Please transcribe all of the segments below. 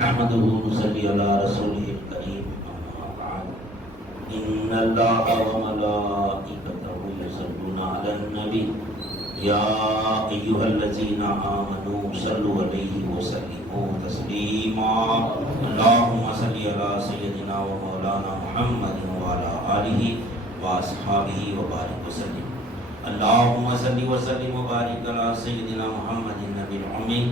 نحمده ونصلي على رسوله الكريم أما بعد إن الله وملائكته يصلون على النبي يا أيها الذين آمنوا صلوا عليه وسلموا تسليما اللهم صل على سيدنا ومولانا محمد وعلى آله وأصحابه وبارك وسلم اللهم صل وسلم وبارك على سيدنا محمد النبي الأمي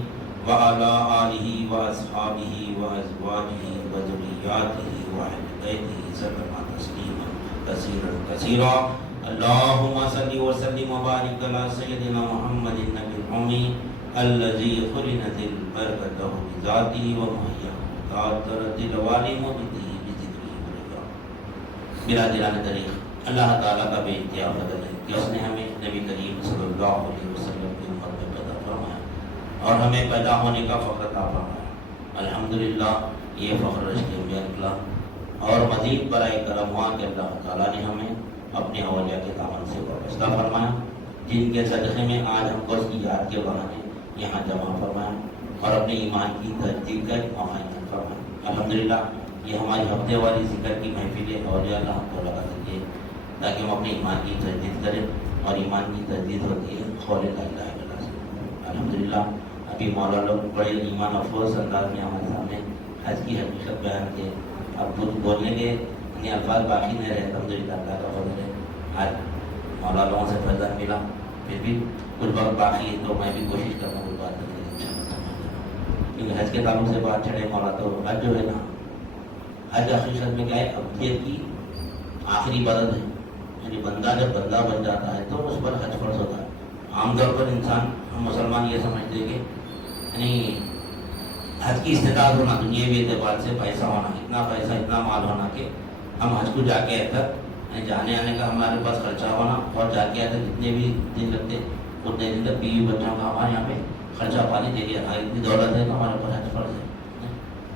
وعلى آله وأصحابه وأزواجه وذرياته وأهل بيته سلم تسليما كثيرا كثيرا اللهم صل وسلم وبارك على سيدنا محمد النبي الأمي الذي خلنت البركة بذاته ومهيا تعطرت العوالم بذكره ورضاه برادران تاریخ اللہ تعالیٰ کا بے انتہا فضل ہے کہ اس نے ہمیں نبی کریم صلی اللہ علیہ وسلم کی امت میں پیدا فرمایا اور ہمیں پیدا ہونے کا فخر عطا فرمایا۔ الحمدللہ یہ فخر رشتے میں نکلا اور مزید برائے کرم ہوا کہ اللہ تعالیٰ نے ہمیں اپنے اولیاء کے دامن سے وابستہ فرمایا، جن کے صدقے میں آج ہم کو اس کی یاد کے بہانے یہاں جمع فرمایا اور اپنے ایمان کی تجدید کا ایک موقع فرمایا۔ الحمدللہ یہ ہماری ہفتے والی ذکر کی محفل اولیاء اللہ ہم کو لگا سکے تاکہ ہم اپنے ایمان کی تجدید کریں، اور ایمان کی تجدید ہوتی ہے قول لا الہ الا اللہ سے۔ الحمدللہ ابھی مولا لوگ بڑے ایمان افروز انداز میں ہمارے سامنے حج کی حقیقت بیان کے اب کچھ بولنے کے یعنی الفاظ باقی نہیں رہے۔ الحمدللہ اللہ کا فضل ہے، آج مولا لوگوں سے فیضان ملا، پھر بھی کچھ وقت باقی ہے تو میں بھی کوشش کرتا ہوں کچھ بات کرنے کی انشاءاللہ، کیونکہ حج کے تعلق سے بات چڑھے مولا تو حج جو ہے نا، حج حقیقت میں کیا ہے، ابدیت کی آخری عبادت ہے، یعنی بندہ جب بندہ بن جاتا ہے تو اس پر حج فرض ہوتا ہے۔ عام طور پر انسان ہم مسلمان یہ سمجھتے ہیں کہ یعنی حج کی استطاعت ہونا، دنیاوی اعتبار سے پیسہ ہونا، اتنا پیسہ اتنا مال ہونا کہ ہم حج کو جا کے آئے تک جانے آنے کا ہمارے پاس خرچہ ہونا، اور جا کے آئے تک جتنے بھی دن لگتے اتنے دن تک بیوی بچوں کا ہمارے یہاں پہ خرچہ پانی دے دیا، اتنی دولت ہے تو ہمارے اوپر حج فرض ہے۔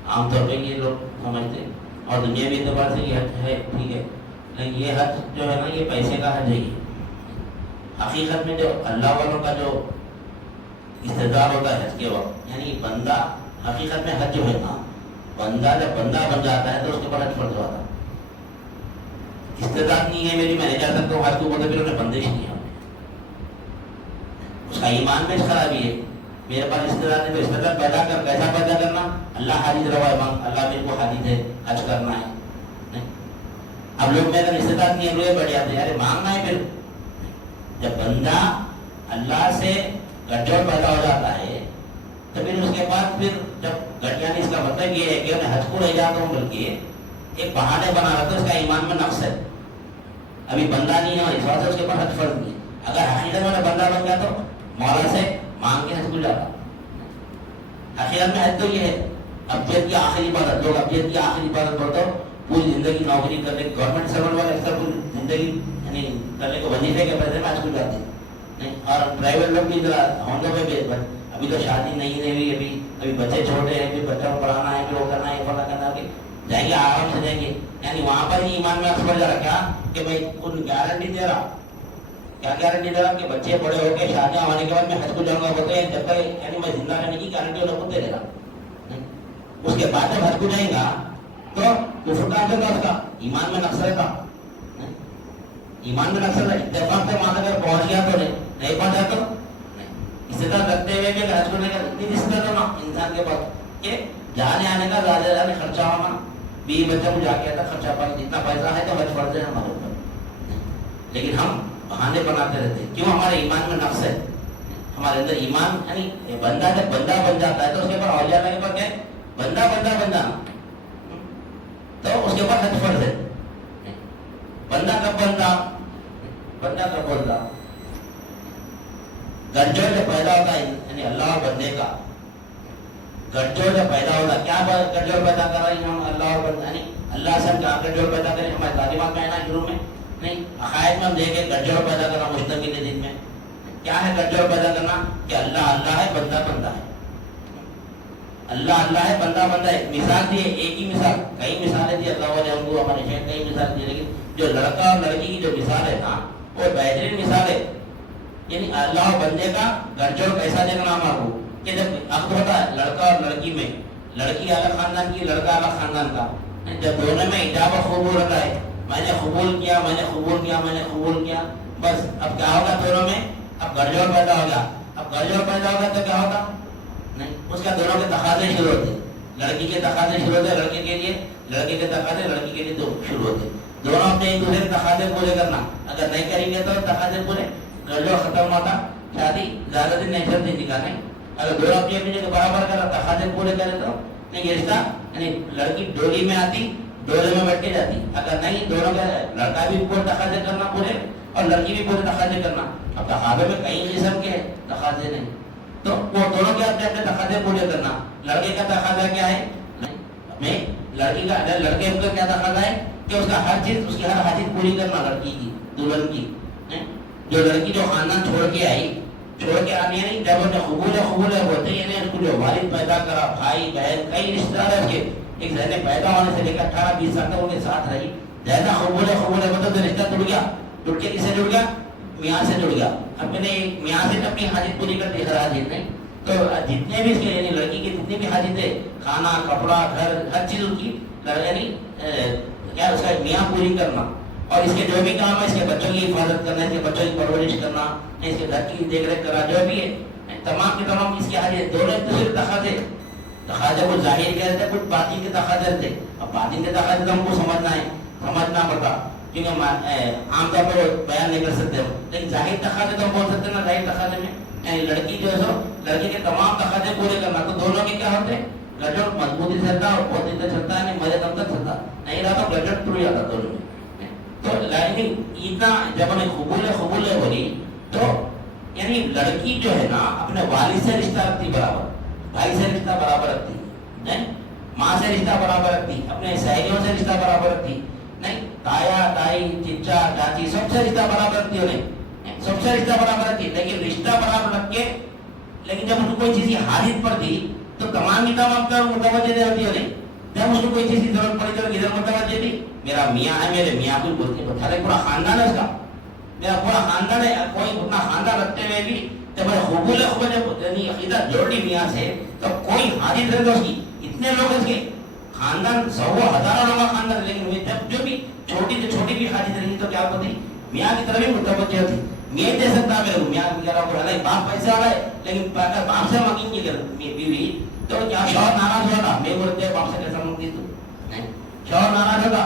عام طور پہ یہ لوگ سمجھتے ہیں، اور دنیاوی اعتبار سے یہ حج ہے ٹھیک ہے، لیکن یہ حج جو ہے نا یہ پیسے کا حج ہے۔ یہ حقیقت میں جو اللہ والوں کا جو استعداد ہوتا ہے حج کے وقت، یعنی بندہ حقیقت میں حج جو ہے نا، بندہ جب بندہ بن جاتا ہے تو اس کے اوپر حج فرض ہوتا ہے۔ استعداد نہیں ہے میری، میں نہیں جا سکتا ہوں حج کو، بولتے پھر انہیں بندش نہیں ہے، اس کا ایمان میں خرابی ہے۔ میرے پاس استعداد ہے تو استعداد پیدا کر، کیسا پیدا کرنا؟ اللہ حاجت روا امام، اللہ میرے کو حاجت ہے حج کرنا ہے۔ اب لوگ میرا استعداد نہیں ہے، روئے بڑھ جاتے ہیں، ارے مانگنا ہے۔ پھر جب بندہ اللہ سے گٹجوڑ پیدا ہو جاتا ہے تو پھر اس کے بعد پھر جب گٹیاں، اس کا مطلب یہ ہے کہ میں حج کو رہ جاتا ہوں بلکہ ایک بہانے بنا رہا تھا، اس کا ایمان میں نقص ہے، ابھی بندہ نہیں ہے، اس وجہ سے اس کے اوپر حج فرض نہیں ہے۔ اگر حقیقت میں بندہ بن گیا تو مولا سے مانگ کے حج کو جاتا۔ حقیقت میں حج تو یہ ہے ابدیت کی آخری عبادت، لوگ ابدیت کی آخری عبادت بولتے ہو، پوری زندگی نوکری کرنے، گورنمنٹ سرونٹ والے اکثر پوری زندگی یعنی کرنے کو وظیفے کے پیسے میں حج کو جاتے ہیں، اور پرائیویٹ لوگ بھی ذرا ہونڈوں پہ بھی ابھی تو شادی نہیں ہوئی، ابھی بچے چھوٹے ہیں، ابھی بچوں کو پڑھانا ہے، پھر وہ کرنا ہے، فلاں کرنا ہے، جائیں گے آرام سے جائیں گے، یعنی وہاں پر ہی ایمان میں اکثر جا رہا کیا کہ بھائی ان گارنٹی دے رہا، کیا گارنٹی دے رہا کہ بچے بڑے ہو کے شادیاں ہونے کے بعد میں حج کو جاؤں گا، بولتے ہیں جب تک یعنی میں زندہ رہنے کی گارنٹی انہیں خود دے دے رہا۔ اس کے بعد جب حج کو جائیں گا تو کفر کا اثر تھا، اس کا ایمان میں نقص رہتا، ایمان میں نقص رہتا، اتفاق سے وہاں تک پہنچ گیا تو نہیں پہنچا تو استعداد رکھتے ہوئے بھی حج کو نہیں کرتے، استعداد ہونا انسان کے پاس کہ جانے آنے کا زیادہ خرچہ ہونا، بیوی بچوں کو جا کے آتا خرچہ پانی، جتنا پیسہ ہے تو حج فرض ہے ہمارے اوپر، لیکن ہم بہانے بناتے رہتے ہیں، کیوں؟ ہمارے ایمان میں نقص ہے، ہمارے اندر ایمان یعنی بندہ جب بندہ بن جاتا ہے تو اس کے اوپر اولیاء کے اوپر کیا ہے؟ بندہ تو اس کے اوپر حج فرض ہے۔ بندہ کب بنتا؟ گٹجوڑ جب پیدا ہوتا ہے، یعنی اللہ اور بندے کا گٹجوڑ جب پیدا ہوتا ہے، کیا گٹجوڑ پیدا کر رہا ہے ہم؟ اللہ اور بندہ، یعنی اللہ سے ہم کیا گٹجوڑ پیدا کریں؟ ہمارے تعلیمات میں ہے نا شروع میں نہیں، عقائد میں ہم دیکھیں گٹجوڑ پیدا کرنا مستقل دن میں کیا ہے؟ گٹجوڑ پیدا کرنا کہ اللہ اللہ ہے، بندہ بندہ ہے، اللہ اللہ ہے، بندہ بندہ ہے۔ مثال دی ایک ہی مثال، کئی مثالیں دی اللہ والے ہم کو، ہمارے شیخ کئی مثال دی، لیکن جو لڑکا اور لڑکی کی جو مثال ہے نا وہ بہترین مثال ہے، یعنی اللہ اور بندے کا گٹجوڑ کیسا دیکھنا ہمارے کو کہ جب عقد ہوتا ہے لڑکا اور لڑکی میں لڑکی الگ خاندان کی، لڑکا الگ خاندان کا، جب دونوں میں ایجاب و قبول رہا ہے، میں نے قبول کیا، میں نے قبول کیا، میں نے قبول کیا، بس اب کیا ہوگا دونوں میں؟ اب گھر جوڑ پیدا ہوگا. اب گھر جوڑ پیدا ہوگا تو کیا ہوگا؟ نہیں، اس کا دونوں کے تقاضے شروع ہوتے، لڑکی کے تقاضے شروع ہوتے لڑکے کے لیے، لڑکے کے تقاضے لڑکی کے لیے شروع ہوتے. دونوں اپنے ایک دوسرے کے تقاضے پورے کرنا، اگر نہیں کریں گے تو تقاضے پورے، گھر جوڑ ختم ہوتا، شادی زیادہ دن نہیں چلتی نکاح. نہیں، اگر دونوں اپنی اپنی جگہ برابر کرا، تقاضے پورے کرے تو نہیں یہ رشتہ. یعنی لڑکی ڈولی میں آتی، ڈولے میں بیٹھ کے جاتی. اگر نہیں، دونوں کا لڑکا بھی پورے تقاضے کرنا پورے اور لڑکی بھی پورے تقاضے کرنا. اب تقاضے میں کئی قسم کے تقاضے نہیں، تو وہ دونوں کے اپنے اپنے تقاضے پورے کرنا. لڑکے کا تقاضا کیا ہے؟ میں لڑکی کا، لڑکے کا کیا تقاضا ہے کہ اس کا ہر چیز، اس کی ہر حاجت پوری کرنا لڑکی کی، دلہن کی. جو لڑکی جو خاندان چھوڑ کے آئی، چھوڑ کے آنے نہیں، جب انہیں قبول ہوتے ہی اس کو جو والد پیدا کرا، بھائی بہن کئی رشتے دار ہیں، ایک ذہن پیدا ہونے سے لے کر 18-20 سال تک ان کے ساتھ رہی. جیسا قبول ہے مطلب رشتہ ٹوٹ گیا. ٹوٹ کے کس سے جڑ گیا؟ میاں سے جڑ گیا. اپنے میاں سے اپنی حاجت پوری کر دی، حاجت نہیں تو جتنے بھی اس کے، یعنی لڑکی کی جتنی بھی حاجتیں، کھانا کپڑا گھر ہر چیز اس کی، یعنی کیا اس کا میاں پوری کرنا. اور اس کے جو بھی کام ہے، اس کے بچوں کی حفاظت کرنا، اس کے بچوں کی پرورش کرنا، اس کے گھر کی دیکھ ریکھ کرنا، جو بھی ہے تمام کے تمام اس کی حاجت. دونوں ایک دوسرے تقاضے کچھ ظاہر کے رہتے، کچھ باطن کے تقاضے رہتے. اب باطن کے تقاضے تو ہم کو سمجھنا پڑتا، کیونکہ عام طور پر بیان نہیں کر سکتے ہم، لیکن ظاہر تقاضے تو ہم بول سکتے ہیں نا. ظاہر تقاضے میں یعنی لڑکی جو ہے سو لڑکی کے تمام تقاضے پورے کرنا. تو دونوں کے کیا ہوتے؟ گجر مضبوطی سے چلتا اور بہت دن تک چلتا ہے، نہیں مزے دم تک چلتا نہیں رہا تو گجر ٹوٹ جاتا دونوں میں. تو یعنی اتنا جب انہیں قبول ہے بولی تو یعنی لڑکی جو ہے نا اپنے والد سے رشتہ رکھتی برابر، بھائی سے رشتہ برابر رکھتی نہیں، ماں سے رشتہ برابر رکھتی، اپنے سہیلیوں سے رشتہ برابر رکھتی نہیں، تایا تائی چچا چاچی سب سے رشتہ برابر رکھتی ہو نہیں، سب سے رشتہ برابر رکھتی. لیکن رشتہ برابر رکھ کے لیکن جب ان کو کوئی چیز کی حاجت پڑتی تو تمام کی تمام کا متوجہ نہیں ہوتی ہو نہیں. جب اس کو کوئی چیز کی ضرورت پڑی تو ادھر متوجہ تھی. میرا میاں ہے، میرے میاں کو بولتے بتا پورا خاندان ہے اس کا، میرا پورا خاندان ہے. کوئی اپنا خاندان رکھتے ہوئے بھی جب قبول یعنی عقیدہ جوڑ لی میاں سے تو کوئی حاجت رہتا اس کی. اتنے لوگ اس کے خاندان، 100,000 لوگوں کا خاندان، لیکن جب جو بھی چھوٹی سے چھوٹی بھی حاجت رہی تو کیا ہوتی؟ میاں کی طرف بھی متوجہ ہوتی. میں دے سکتا میرے کو، میاں کی طرف باپ پیسے والا ہے لیکن باپ سے مانگیں گی بیوی تو کیا شوہر ناراض ہوگا؟ میں بولتے باپ سے کیسا مانگتی تو نہیں، شوہر ناراض ہوگا.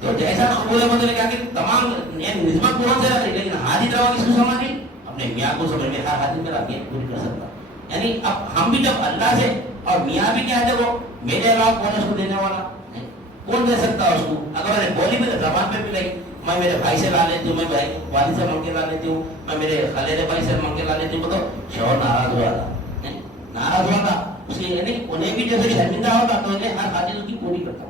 تو جیسا قبول ہے مطلب کیا کہ تمام نسبت بہت سے رکھتی، لیکن حاجت روا کس کو سمجھ گئی؟ اپنے میاں کو سمجھ میں. ہر حاجت میرا میاں پوری کر سکتا. یعنی اب ہم بھی جب اللہ سے، اور میاں بھی کیا ہے وہ میرے علاوہ کون اس کو دینے والا نہیں، کون دے سکتا اس کو. اگر میں نے بولی بھی زبان پہ بھی لگی، میں میرے بھائی سے لا لیتی ہوں، میں بھائی والد سے مانگ کے لا لیتی ہوں، میں میرے خالے بھائی سے مانگ کے لا لیتی ہوں، تو شوہر ناراض ہوا تھا، ناراض ہوا تھا اس لیے. یعنی انہیں بھی جیسے شرمندہ ہوگا تو انہیں ہر حاجت کی پوری کرتا.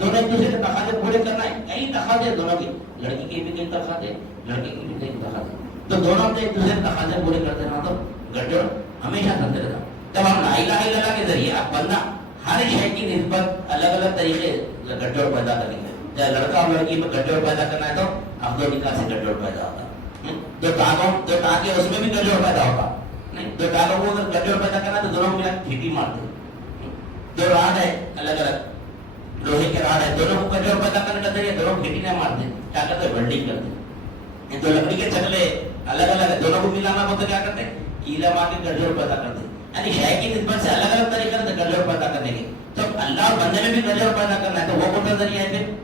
دونوں ایک دوسرے کے تقاضے پورے کرنا ہے. کئی تقاضے دونوں کے، لڑکی کے بھی کئی تقاضے، لڑکے کے بھی کئی تقاضے، تو دونوں اپنے ایک دوسرے کے تقاضے پورے کرتے رہنا تو گڑبڑ ہمیشہ کرتے رہتا. جب ہم لا الہ الا اللہ کے ذریعے اب بندہ ہر شے کی نسبت الگ الگ طریقے گڑبڑ پیدا کریں گے. جب لڑکا اور لڑکی میں گڑبڑ پیدا کرنا ہے تو اب دو نکاح سے گڑبڑ پیدا ہوتا ہے. جو تاکہ اس میں بھی گڑبڑ پیدا ہوگا نہیں، دو ٹاگوں کو اگر گڑبڑ پیدا کرنا تو دونوں ملا کھیتی مارتے. دو راڈ ہے الگ الگ لوہے کے راڈ ہے، دونوں کو گڑبڑ پیدا کرنے کا ذریعہ دونوں کھیتی نہ مارتے، کیا کرتے؟ ویلڈنگ کرتے. دو لکڑی کے چکلے الگ الگ ہے، دونوں کو ملانا بولتے کیا کرتے؟ کیلا مار کے گڑبڑ پیدا کرتے. یعنی شے کی نسبت سے الگ الگ طریقے سے گڑبڑ پیدا کرنے کے. تو اللہ اور بندے میں بھی گڑبڑ پیدا کرنا ہے تو وہ کون سا ذریعہ ہے؟ پھر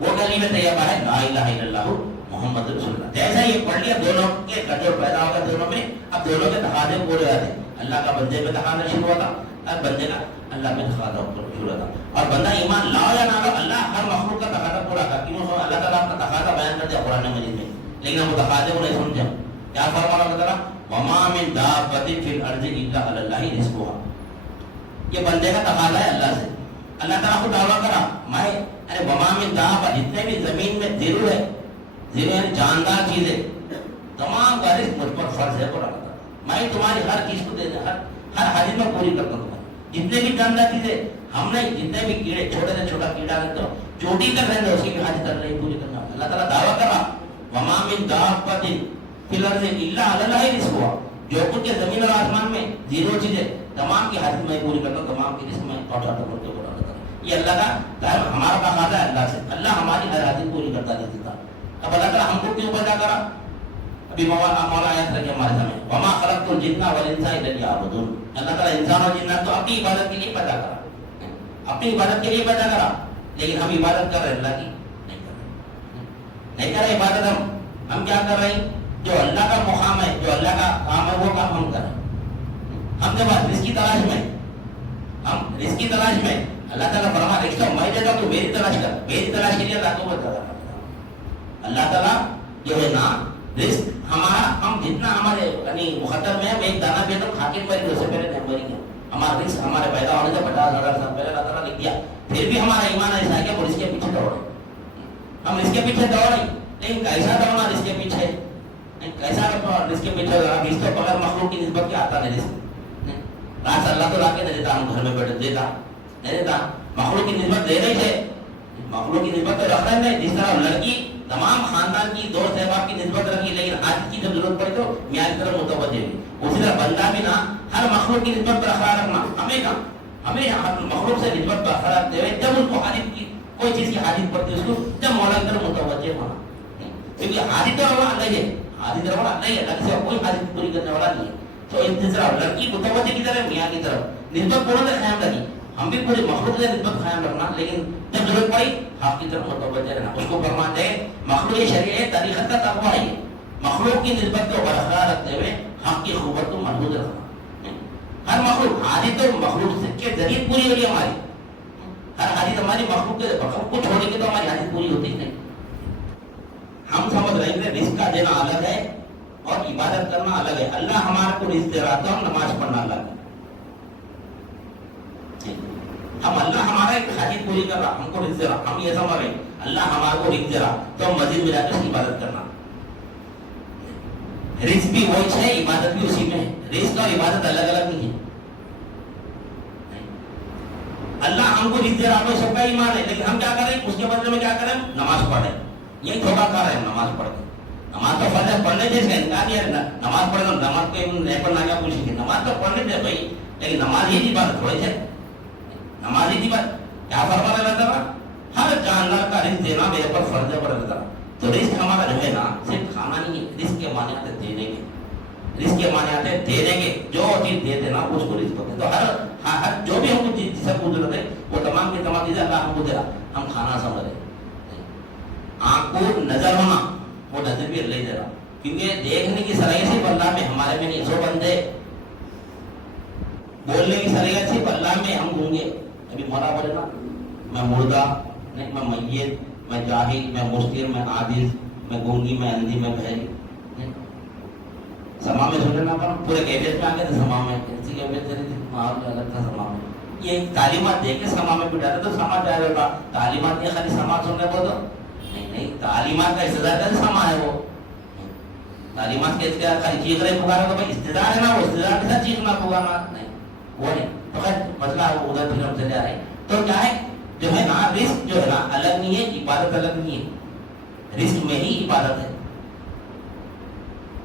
وہ کلمہ طیبہ ہے لا الہ الا اللہ محمد رسول اللہ. جیسا یہ پڑھ لیا دونوں کے گڑبڑ پیدا ہوگا دونوں میں. اب دونوں کے تقاضے پورے ہوتے ہیں. اللہ کا بندے پہ تقاضا شروع ہوتا اور بندے کا اللہ پہ تقاضا شروع ہوتا. اور بندہ ایمان لاؤ یا نہ لاؤ اللہ ہر مخلوق کا تقاضا پورا کرتا. کیوں اللہ تعالیٰ اپنا تقاضا بیان کرتے ہیں قرآن مجید میں، لیکن ہم وہ تقاضے کو نہیں سمجھے. کیا فرما اللہ تعالیٰ؟ وما من دابۃ فی الارض الا علی اللہ رزقها. یہ بندے کا تقاضا ہے اللہ سے. اللہ تعالیٰ کو دعویٰ کرا میں وما من دابۃ، جتنے بھی زمین میں زیرو ہے، زیرو یعنی جاندار چیزیں، تمام کا رزق مجھ پر فرض ہے. قرآن کا میں تمہاری ہر چیز کو دے دیں، ہر حاجت میں پوری کرتا ہوں تمہاری. جتنے بھی جاندار چیزیں ہم نے، جتنے بھی کیڑے، چھوٹے سے چھوٹا کیڑا رہتے ہو چوٹی کر رہے ہیں اس کی بھی حاجت کر رہے ہیں، پوری کرنا. اللہ تعالیٰ دعویٰ کرا وما من دابۃ فی الارض الا علی اللہ رزقها. جو کچھ کے زمین اور آسمان میں زیرو چیزیں، تمام کی حاجت میں پوری کرتا ہوں، تمام کی رزق میں پہنچاتا ہوں کے پورا کرتا ہوں. یہ اللہ کا ہمارا تقاضا ہے اللہ سے. اللہ ہماری ہر حاجت پوری کرتا رہتا. اب اللہ تعالیٰ ہم کو کیوں پیدا کرا؟ ابھی مولا آیت رکھے ہمارے سامنے، وما خلقت الجن والانس الا لیعبدون. اللہ تعالیٰ انسان اور جنات تو اپنی عبادت کے لیے پیدا کرا، اپنی عبادت کے لیے پیدا کرا، لیکن ہم عبادت کر رہے اللہ کی نہیں کر رہے عبادت. ہم کیا کر رہے ہیں؟ جو اللہ کا مقام ہے، جو اللہ کا کام ہے وہ کام ہم کر رہے ہیں. ہم جب رزق کی تلاش میں، ہم رزق کی تلاش میں، اللہ تعالیٰ فرما رزق میں دیتا تو میری تلاش کر، میری تلاش کے لیے اللہ کو بتا رہا. اللہ تعالیٰ جو ہے نا رزق ہمارا، ہم جتنا ہمارے یعنی مقدر میں ہم ایک دانہ بھی تو کھا کے مری، اس سے پہلے نہیں مری. ہمارا رزق ہمارے پیدا ہونے سے 50,000 سال پہلے اللہ تعالیٰ لکھ دیا. پھر بھی ہمارا ایمان ایسا ہے کہ وہ رزق کے پیچھے دوڑ رہے. ہم رزق کے پیچھے دوڑ رہے، لیکن کیسا دوڑنا رزق کے پیچھے؟ کیسا رزق کے پیچھے دوڑنا؟ رزق تو بغیر مخلوق کی نسبت کے آتا نہیں. رزق رات اللہ تو لا کے نہیں دیتا، ہم گھر میں بیٹھے دیتا نہیں دیتا. مخلوق کی نسبت دے رہی ہے، مخلوق کی نسبت تو رکھ رہے نہیں. جس طرح لڑکی تمام خاندان کی دوست احباب کی نسبت رکھی، لیکن آج کی جب ضرورت پڑی تو میاں کی طرف متوجہ ہوئی. اسی طرح بندہ بھی نا ہر مخلوق کی نسبت برقرار رکھنا، ہمیں ہر مخلوق سے نسبت برقرار رکھتے ہوئے جب اس کو حاجت کی کوئی چیز کی حاجت پڑتی ہے اس کو جب مولا کی طرف متوجہ ہونا. کیونکہ حاجت والا نہیں ہے، حاجت والا نہیں ہے، اللہ سے کوئی حاجت پوری کرنے والا نہیں ہے. تو اس طرح لڑکی متوجہ کی طرف میاں کی طرف نسبت پورا قائم رکھی. ہم بھی پوری مخلوق سے نسبت قائم رکھنا، لیکن جب ضرورت پڑی حق کی طرف متوجہ رہنا. اس کو فرماتے ہیں مخلوق شریعت طریقت کا تقویٰ ہے، مخلوق کی نسبت کو برقرار رکھتے ہوئے حق کی قوت کو محدود رکھنا. ہر مخلوق حاجت تو مخلوق کے ذریعے پوری ہوگی ہماری. ہر حاجت ہماری مخلوق کو چھوڑیں گے تو ہماری حاجت پوری ہوتی نہیں. ہم سمجھ رہے ہیں رزق کا دینا الگ ہے اور عبادت کرنا الگ ہے. اللہ ہمارے کو رزق دے رہا تھا، نماز پڑھنا الگ ہے. ہم اللہ ہمارا ایک حاجت پوری کر رہا، ہم کو رزق دے رہا، ہم یہ سمجھ رہے اللہ ہمارے کو رزق دے رہا تو ہم مزید میں جا کر عبادت کرنا. رزق بھی وہی ہے، عبادت بھی اسی میں ہے. رزق اور عبادت الگ الگ نہیں ہے. اللہ ہم کو رزق دے رہا تو سب کا ایمان ہے، لیکن ہم کیا کریں اس کے بدلے میں کیا کریں؟ نماز پڑھیں. یہی دھوکہ کر رہے ہیں نماز پڑھ کے. نماز تو فرض ہے، پڑھنے جیسے انکار نہیں ہے. نماز پڑھنا نماز کے نہیں پڑھنا کیا پوچھیں گے؟ نماز تو پڑھنے دے بھائی، لیکن نماز ہی عبادت تھوڑی ہے. نماز ہی عبادت کیا فرما رہا تھا؟ ہر جانور کا رزق دینا میرے پر فرض ہے. پڑھ تھا تو رزق ہمارا جو ہے نا صرف کھانا نہیں ہے، رزق کے معنی آتے دینے کے. رزق کے معنی آتے دینے کے، جو چیز دے دینا اس کو رزق ہوتے. تو ہر جو بھی ہم کو چیز جسے کو ضرورت ہے وہ تمام کی تمام چیزیں اللہ ہم کو دے رہا. ہم کھانا سمجھ رہے، آنکھ کو نظر ہونا وہ نظر بھی اللہ ہی دے رہا، کیونکہ دیکھنے کی صلاحیت صرف اللہ میں، ہمارے میں نہیں. سو بندے بولنے کی صلاحیت صرف اللہ میں، ہم گونگے. ابھی مولا بولے نا میں مردہ نہیں، میں میت، میں جاہل، میں مستر، میں عاجز، میں گونگی، میں اندھی، میں بہری. سما میں سن لینا پڑا پورے کیفیت میں آ گئے تھے. سما میں کسی کیفیت سے ماحول الگ تھا. سما میں یہ تعلیمات دے کے سما میں بٹھاتے تو سما جائے ہوگا. تعلیمات نہیں خالی سما سننے کو تو نہیں، تعلیمات کا استدار کا سما ہے. وہ تعلیمات کے استدار خالی چیخ رہے پکارا تو بھائی استدار ہے نا، وہ استدار کے ساتھ چیخنا پکارنا نہیں وہ نہیں. تو خیر مسئلہ ادھر پھر ہم سے جا رہے ہیں. تو کیا ہے جو ہے نا رزق جو ہے نا الگ نہیں ہے، عبادت الگ نہیں ہے. رزق میں ہی عبادت ہے،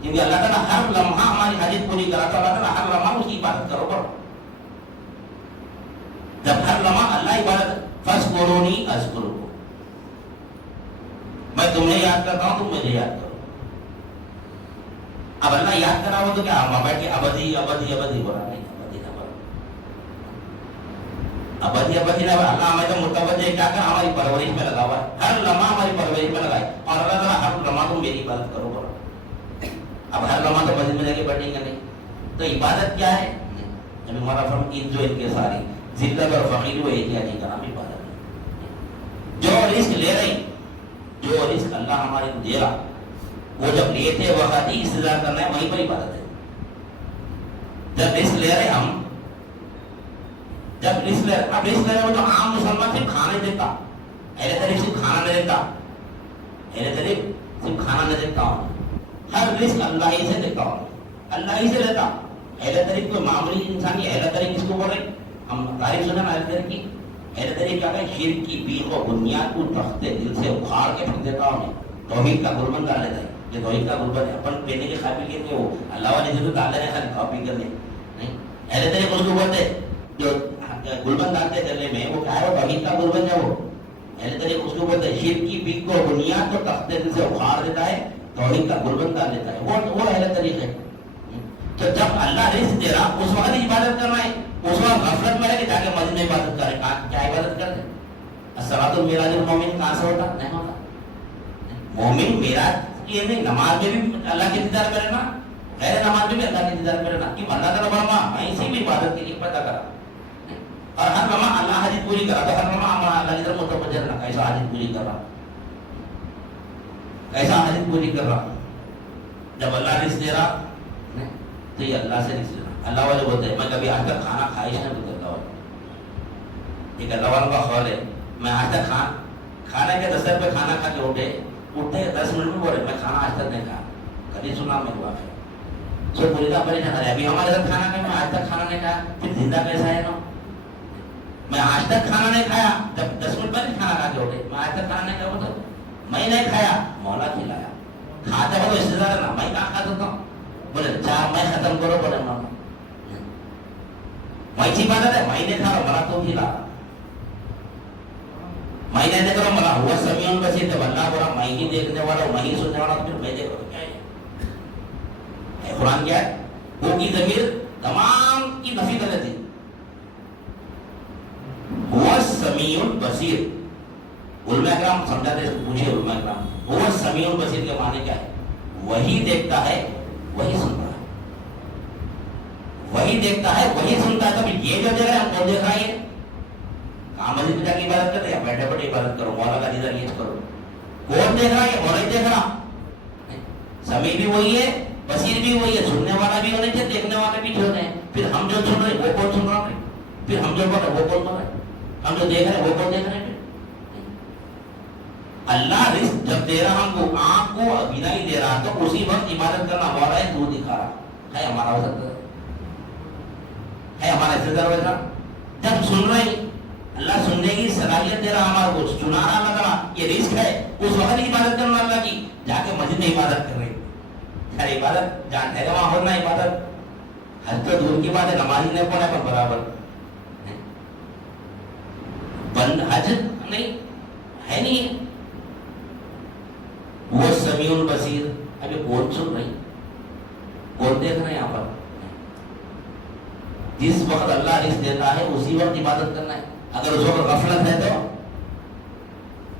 کیونکہ اللہ تعالیٰ ہر لمحہ ہماری حاجت پوری کرا تو اللہ تعالیٰ ہر لمحہ اس کی عبادت کرو کرو. جب ہر لمحہ اللہ عبادت فاذکرونی اذکرکم، میں تمہیں یاد کرتا ہوں تم مجھے یاد کرو. اب اللہ یاد کرا ہو تو کیا ہم بیٹھ کے ابدی ابدی ابدی بولا نہیں، ابدی ابدی نہ اللہ ہمیں تو متوجہ کیا کر ہماری پرورش میں لگا ہوا ہے. ہر لمحہ ہماری پرورش میں لگا ہے اور اللہ تعالیٰ ہر لمحہ تم میری عبادت کرو کرو. اب ہر لمحہ تو مسجد میں جا کے بیٹھیں گے نہیں. تو عبادت کیا ہے؟ جب ہمارا فرم عید جو ان کے ساری ذلت اور فقیر وہ ایک ہی عجیب کا نام عبادت ہے. جو رزق لے رہی، جو رزق اللہ ہمارے کو دے رہا، وہ جب لیتے وقت ہی استدار کرنا ہے وہیں پر عبادت ہے. جب رزق لے رہے ہم، جب رزق لے رہے، اب رزق لے رہے وہ تو عام مسلمان صرف کھانا نہیں دیتا. اہل طریق صرف کھانا نہیں دیتا، اہل طریق صرف کھانا نہیں دیتا ہوں. ہر رزق اللہ ہی سے دیتا ہوں، اللہ ہی سے لیتا. اہل طریق کوئی معمولی انسان کی اہل طریق کس کو بول رہے؟ ہم تعریف سنیں اہل طریق کی. اہل طریق کیا ہے؟ شرک کی بیخ و بنیاد کو تختے دل سے اکھاڑ کے پھینک دیتا ہوں. توحید کا گلبن ڈال لیتا ہے. یہ توحید کا گلبن ہے، اپن پینے کے قابل کے نہیں، وہ اللہ والے ضرور ڈال رہے ہیں خالی کاپی کرنے نہیں. اہل طریق اس کو بولتے جو گلبند ڈالتے چلنے میں، وہ کیا ہے؟ وہ توحید کا گلبند ہے. وہ اہل طریق اس کو بولتے ہیں. شرک کی بیج کو بنیاد کو تختے دل سے اکھاڑ دیتا ہے، توحید کا گلبند ڈال دیتا ہے. وہ اہل طریق ہے. تو جب اللہ رزق دے رہا اس وقت عبادت کرنا ہے. اس وقت غفلت میں ہے کہ جا کے مسجد میں عبادت کرے. کیا عبادت کرتے؟ الصلاۃ المعراج المومن کہاں سے ہوتا؟ نہیں ہوتا. مومن معراج یہ نہیں، نماز میں بھی اللہ کے دیدار میں رہنا، غیر نماز میں بھی اللہ کے دیدار میں رہنا. کہ اللہ تعالیٰ فرما میں اسی بھی عبادت کے لیے پیدا کرا، اور ہر لمحہ اللہ حاجت پوری کرا. تو ہر لمحہ اللہ کی طرف متوجہ رہنا. کیسا حاجت پوری کر رہا، کیسا حاجت پوری کر رہا. جب اللہ رزق دے رہا تو یہ اللہ سے رزق لینا. اللہ والے بولتے ہیں میں کبھی آج تک کھانا خواہش نہیں کرتا. اللہ والے ایک اللہ والوں کا خول ہے، میں آج تک کھانے کے دستر پہ کھانا کھا کے اٹھے 10 منٹ میں بولے میں کھانا آج تک نہیں کھایا. کبھی سنا میں ہوا ہے سو پوری کا پریشان ہے. ابھی ہمارے ساتھ کھانا کھایا، میں آج تک کھانا نہیں کھایا، پھر زندہ کیسا ہے نا؟ میں آج تک کھانا نہیں کھایا. جب 10 منٹ پہلے کھانا کھا کے اٹھے، میں آج تک کھانا نہیں کھایا تو میں نہیں کھایا، مولا کھلایا. کھاتے ہو تو اس سے زیادہ نا میں کہاں کھا سکتا ہوں؟ بولے چار میں ختم کرو. بولے میں چی بات ہے، میں نہیں کھا رہا ملا تو کھلا. میں نہیں دیکھ رہا ملا ہوا سمیون بسی جب اللہ بولا میں ہی دیکھنے والا ہوں، میں ہی سننے والا ہوں، پھر میں دیکھ رہا ہوں. کیا ہے قرآن؟ کیا ہے؟ وہ کی ضمیر تمام کی نفی کر دیتی. وہ سمیع البصیر. علماء کرام سمجھاتے ہیں، پوچھے علماء کرام وہ سمیع البصیر کے معنی کیا ہے؟ وہی دیکھتا ہے وہی سنتا ہے. وہی دیکھتا ہے وہی سنتا ہے. تب یہ جو دیکھ رہا ہے ہم کون دیکھ رہا ہے؟ کہاں مسجد میں جا کے عبادت کرتے ہیں؟ بیٹھے بیٹھے عبادت کرو، مولا کا دیدار یہ کرو. کون دیکھ رہا ہے؟ مولا ہی دیکھ رہا. سمیع بھی وہی ہے، بصیر بھی وہی ہے. سننے والا بھی ہونے چاہیے، دیکھنے والے بھی جو ہے. پھر ہم جو سن رہے ہیں وہ کون سن رہا ہے؟ پھر ہم جو بول رہے ہیں وہ کون بول رہا ہے؟ ہم جو دیکھ رہے ہیں وہ کون دیکھ رہے ہیں؟ اللہ رزق جب دے رہا ہم کو، آنکھ کو بنا ہی دے رہا، تو اسی وقت عبادت کرنا ہمارا ہے. دور دکھا رہا ہے ہمارا ہو سکتا ہے ہمارا حصے دار ہوگا. جب سن رہے ہیں اللہ سننے کی صلاحیت دے رہا ہمارا کو، سنا رہا لگ رہا یہ رزق ہے. اس وقت عبادت کرنا اللہ کی. جا کے مسجد میں عبادت کر رہے ہیں. خیر عبادت جانتے ہیں وہاں ہونا عبادت. حج تو دور کی بات ہے، نماز نہیں پڑھا پر برابر بند حج نہیں ہے. نہیں وہ سمیع البصیر. ابھی کون سن رہی، کون دیکھ رہے ہیں یہاں پر؟ جس وقت اللہ رزق دیتا ہے اسی وقت عبادت کرنا ہے. اگر اس وقت غفلت ہے تو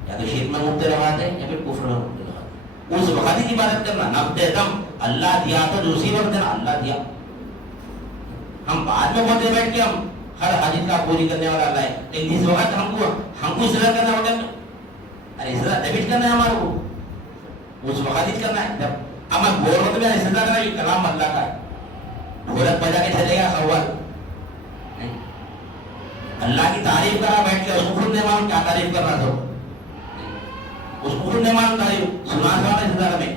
یا تو شرک میں مبتلا رہتے ہیں یا پھر کفر میں مبتلا رہتے ہیں. اس وقت ہی عبادت کرنا. نبتے دم اللہ دیا تو اسی وقت دینا. اللہ دیا. ہم بعد میں بولتے بیٹھ کے ہم ہر حاجت کا پوری کرنے والا اللہ ہے، لیکن جس وقت ہم کو سزا کرنا ہوگا، ارے سزا ڈیبٹ کرنا ہے ہمارے کو، اس وقت ہی کرنا ہے. جب ہم بول رہے میں سزا کرنا، یہ کلام اللہ کا ہے. ڈھولک بجا کے چلے گا خوال اللہ کی تعریف کرا بیٹھ کے. اس کو خود نے معلوم کیا تعریف کرنا تھا، اس کو خود نے معلوم تعریف سنا سزا میں.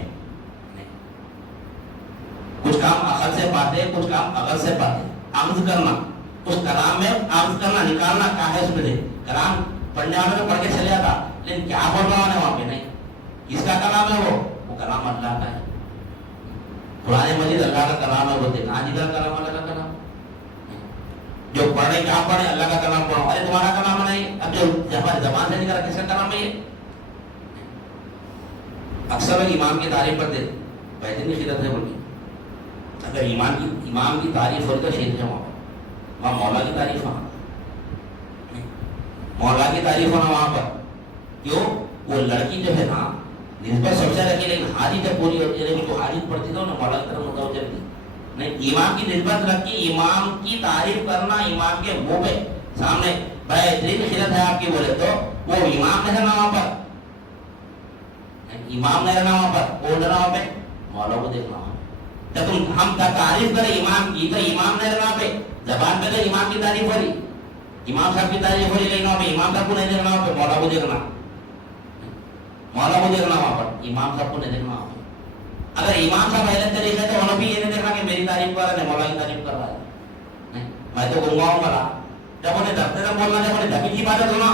کچھ کام عقل سے پاتے، کچھ کام عقل سے پاتے. عمد کرنا اس کلام میں، عمد کرنا نکالنا کیا ہے اس میں سے. کلام پڑھنے والے تو پڑھ کے چلے جاتا، لیکن کیا بول رہا ہے وہاں پہ نہیں. کس کا کلام ہے وہ کلام اللہ کا ہے. قرآن مجید اللہ کا کلام ہے بولتے، نہ جدھر کلام اللہ کا کلام. جو پڑھے کیا پڑھے اللہ کا کلام پڑھو. ارے تمہارا کلام نہیں. اب جو زبان سے نکلا کس کا کلام ہے یہ؟ اکثر لوگ امام کی تعریف کرتے بہترین شدت ہے بول کے. اگر امام کی تعریف ہو تو شیر ہے وہاں مولا کی تعریف ہونا، مولا کی تعریف ہونا وہاں پر. کیوں؟ وہ لڑکی جو ہے نا نسبت سب سے رکھی، لیکن حاجت جب پوری ہوتی ہے، اس کو حاجت پڑتی تو مولا کی طرف متوجہ رہتی نہیں. امام کی نسبت رکھی، امام کی تعریف کرنا امام کے منہ پہ سامنے بہترین خدمت ہے آپ کی بولے تو وہ امام نہیں رہنا وہاں پر. امام نہیں رہنا وہاں پر، کون رہنا وہاں پہ؟ مولا کو دیکھنا. جب ہم تعریف کریں امام کی تو امام نہیں رہنا پہ. زبان پہ تو امام کی تعریف ہو رہی، امام صاحب کی تعریف ہو رہی، لیکن وہاں پہ امام صاحب کو نہیں دیکھنا، وہاں پہ مولا کو دیکھنا. مولا کو دیکھنا وہاں پر، امام صاحب کو نہیں دیکھنا وہاں پہ. اگر امام صاحب اہل طریقے ہے تو انہوں بھی یہ نہیں دیکھنا کہ میری تعریف کر رہا ہے مولا کی تعریف کر رہا ہے. میں تو گنگاؤں گا. جب انہیں دھکتے دم بولنا، جب انہیں دھکی کی عبادت ہونا،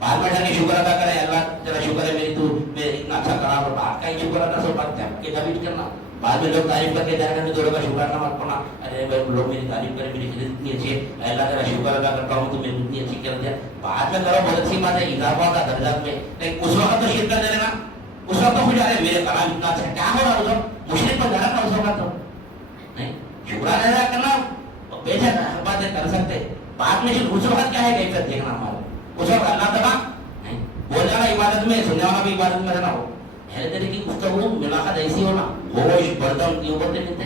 بعد میں جا کے شکر ادا کرے اللہ ذرا شکر ہے میری تو اتنا اچھا کرا، اور بات کا ہی شکر ادا سو بات کے دبیٹ کرنا. بعد میں لوگ تعریف کر کے جا رہے ہیں دو کا شکرانہ مت پڑھنا. ارے بھائی لوگ میری تعریف کریں, میری خدمت اتنی اچھی ہے, اللہ کا شکر ادا کرتا ہوں تو میری اتنی اچھی کر دیا. بعد میں کرو بہت اچھی بات ہے, اضافہ ہوگا درجات میں, لیکن اس وقت تو شرک کر دے نا, اس وقت تو خوش آ رہے میرے کلام اتنا اچھا, کیا ہو رہا ہے اس مشرک پر جانا تھا اس وقت تو نہیں. شکرانہ ادا کرنا بے شک ہر باتیں کر سکتے, بعد میں اس وقت کیا ہے کیفیت دیکھنا ہمارا. اس وقت اللہ تعالیٰ بولنے والا عبادت میں, سننے والا بھی عبادت میں رہنا ہو. ہے طرح کی گفتگو ملاقات ایسی ہونا, ہوش بردم کیوں بولتے ملتے,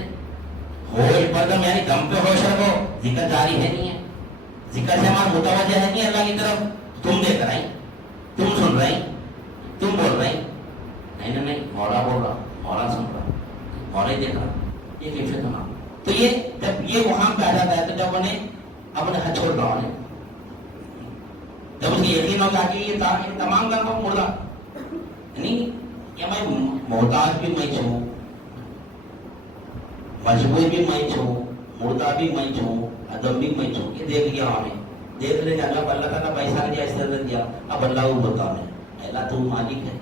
ہوش بردم یعنی دم پہ ہوش رکھو, ذکر جاری ہے نہیں ہے, ذکر سے ہمارا متوجہ ہے نہیں اللہ کی طرف. تم دیکھ رہے ہیں, تم سن رہے ہیں, تم بول رہے ہیں, نہیں نہیں مولا بول رہا, مولا سن رہا, مولا ہی دیکھ رہا, یہ کیفیت ہونا. تو یہ جب یہ وہاں پہ آ جاتا ہے تو جب انہیں اپنے حد چھوڑ رہا انہیں, جب اس کی یقین ہو جاتی ہے یہ تمام کا نام مردہ نہیں, یا میں محتاج بھی میں چھوں, مجبور بھی میں چھوں, مردہ بھی میں چھوں, ادب بھی میں چھوں. یہ دیکھ لیا ہمیں, دیکھ لیں اللہ تعالیٰ پیسہ دیا, اس طرح دیا. اب اللہ کو بتا میں اللہ تو مالک ہے,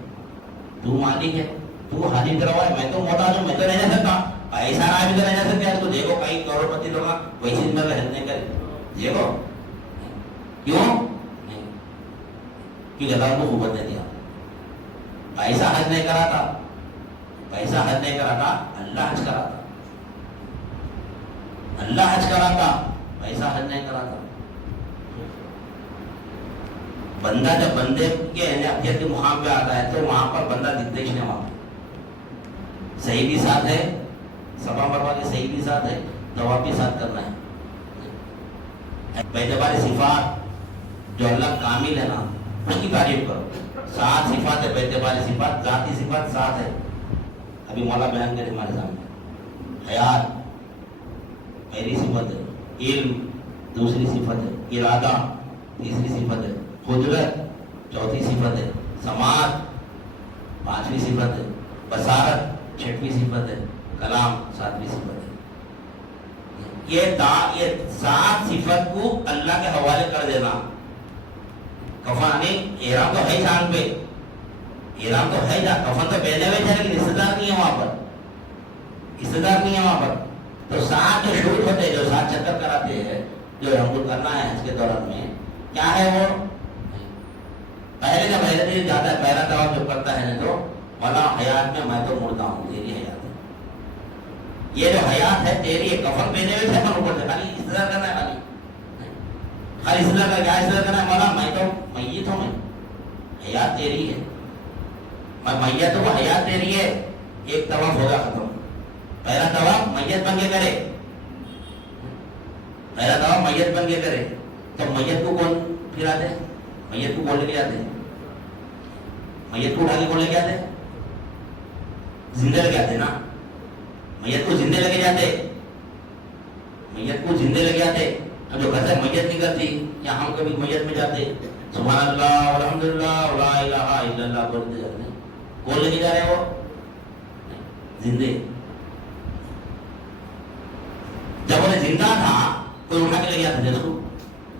تو مالک ہے, تو حاجی کروا ہے, میں تو محتاج ہوں, میں تو رہ سکتا, ایسا رہا بھی تو رہ سکتے ہیں. تو دیکھو کئی کروڑ پتی لوگ ویسی میں رہنے کرے, دیکھو کیوں نہیں, کیونکہ اللہ کو قوت نے دیا. پیسہ حج نہیں کرا تھا, پیسہ حج نہیں کرا تھا, اللہ حج کرا تھا, اللہ حج کرا تھا, پیسہ حج نہیں کرا تھا. بندہ جب بندے کے افیت کے مقام پہ آتا ہے تو وہاں پر بندہ دکھتا ہی نہیں, وہاں پہ صحیح بھی ساتھ ہے, سبا مروا کے صحیح بھی ساتھ ہے, دوا بھی ساتھ کرنا ہے. بیتبار صفات جو اللہ کامل ہے نا اس کی تعریف کرو. 7 صفات ہے بیتبار صفات, ذاتی صفات 7 ہے. ابھی مولا بیان کرے ہمارے سامنے. حیات پہلی صفت ہے, علم دوسری صفت ہے, ارادہ تیسری صفت ہے, قدرت چوتھی صفت ہے, سماعت 5ویں صفت ہے, بصارت 6ویں صفت ہے, کلام 7ویں صفت ہے. یہ 7 صفت کو اللہ کے حوالے کر دینا. کفن احرام تو ہے جان پہ, احرام تو ہے جان, کفن تو پہنے ہوئے تھے لیکن رشتے دار نہیں ہے وہاں پر, رشتے دار نہیں ہے وہاں پر. تو 7 جو شروع ہوتے ہیں, جو 7 چکر کراتے ہیں, جو ہم کو کرنا ہے اس کے دوران میں, کیا ہے وہ پہلے کا پہلے دن جاتا ہے, پہلا طواف جو کرتا ہے تو مولا حیات میں تو مردہ ہوں, تیری حیات ہے. یہ جو حیات ہے تیری ہے, کفن پہنے ہوئے تھے پر اوپر سے خالی استدار کرنا ہے, خالی استدار کر, کیا استدار کرنا ہے, مولا میں تو میت ہوں, میں حیات تیری ہے, میں میت ہوں, حیات تیری ہے. ایک طواف ہوگا ختم. پہلا طواف میت بن کے کرے, پہلا طواف میت بن کے کرے. تو میت کو کون پھراتے, میت کو کون لے کے جاتے, میت کو اٹھا کے کون لے کے آتے, زندہ لے کے آتے نا, میت کو زندے لگے جاتے, میت کو زندے لگے جاتے. اب جو گھر سے میت نکلتی یا ہم کبھی میت میں جاتے, سبحان اللہ الحمدللہ لا الہ الا اللہ بولتے جاتے ہیں, کون لے کے جا رہے ہیں, وہ زندے. جب انہیں زندہ تھا کوئی اٹھا کے لے گیا تھا, جس کو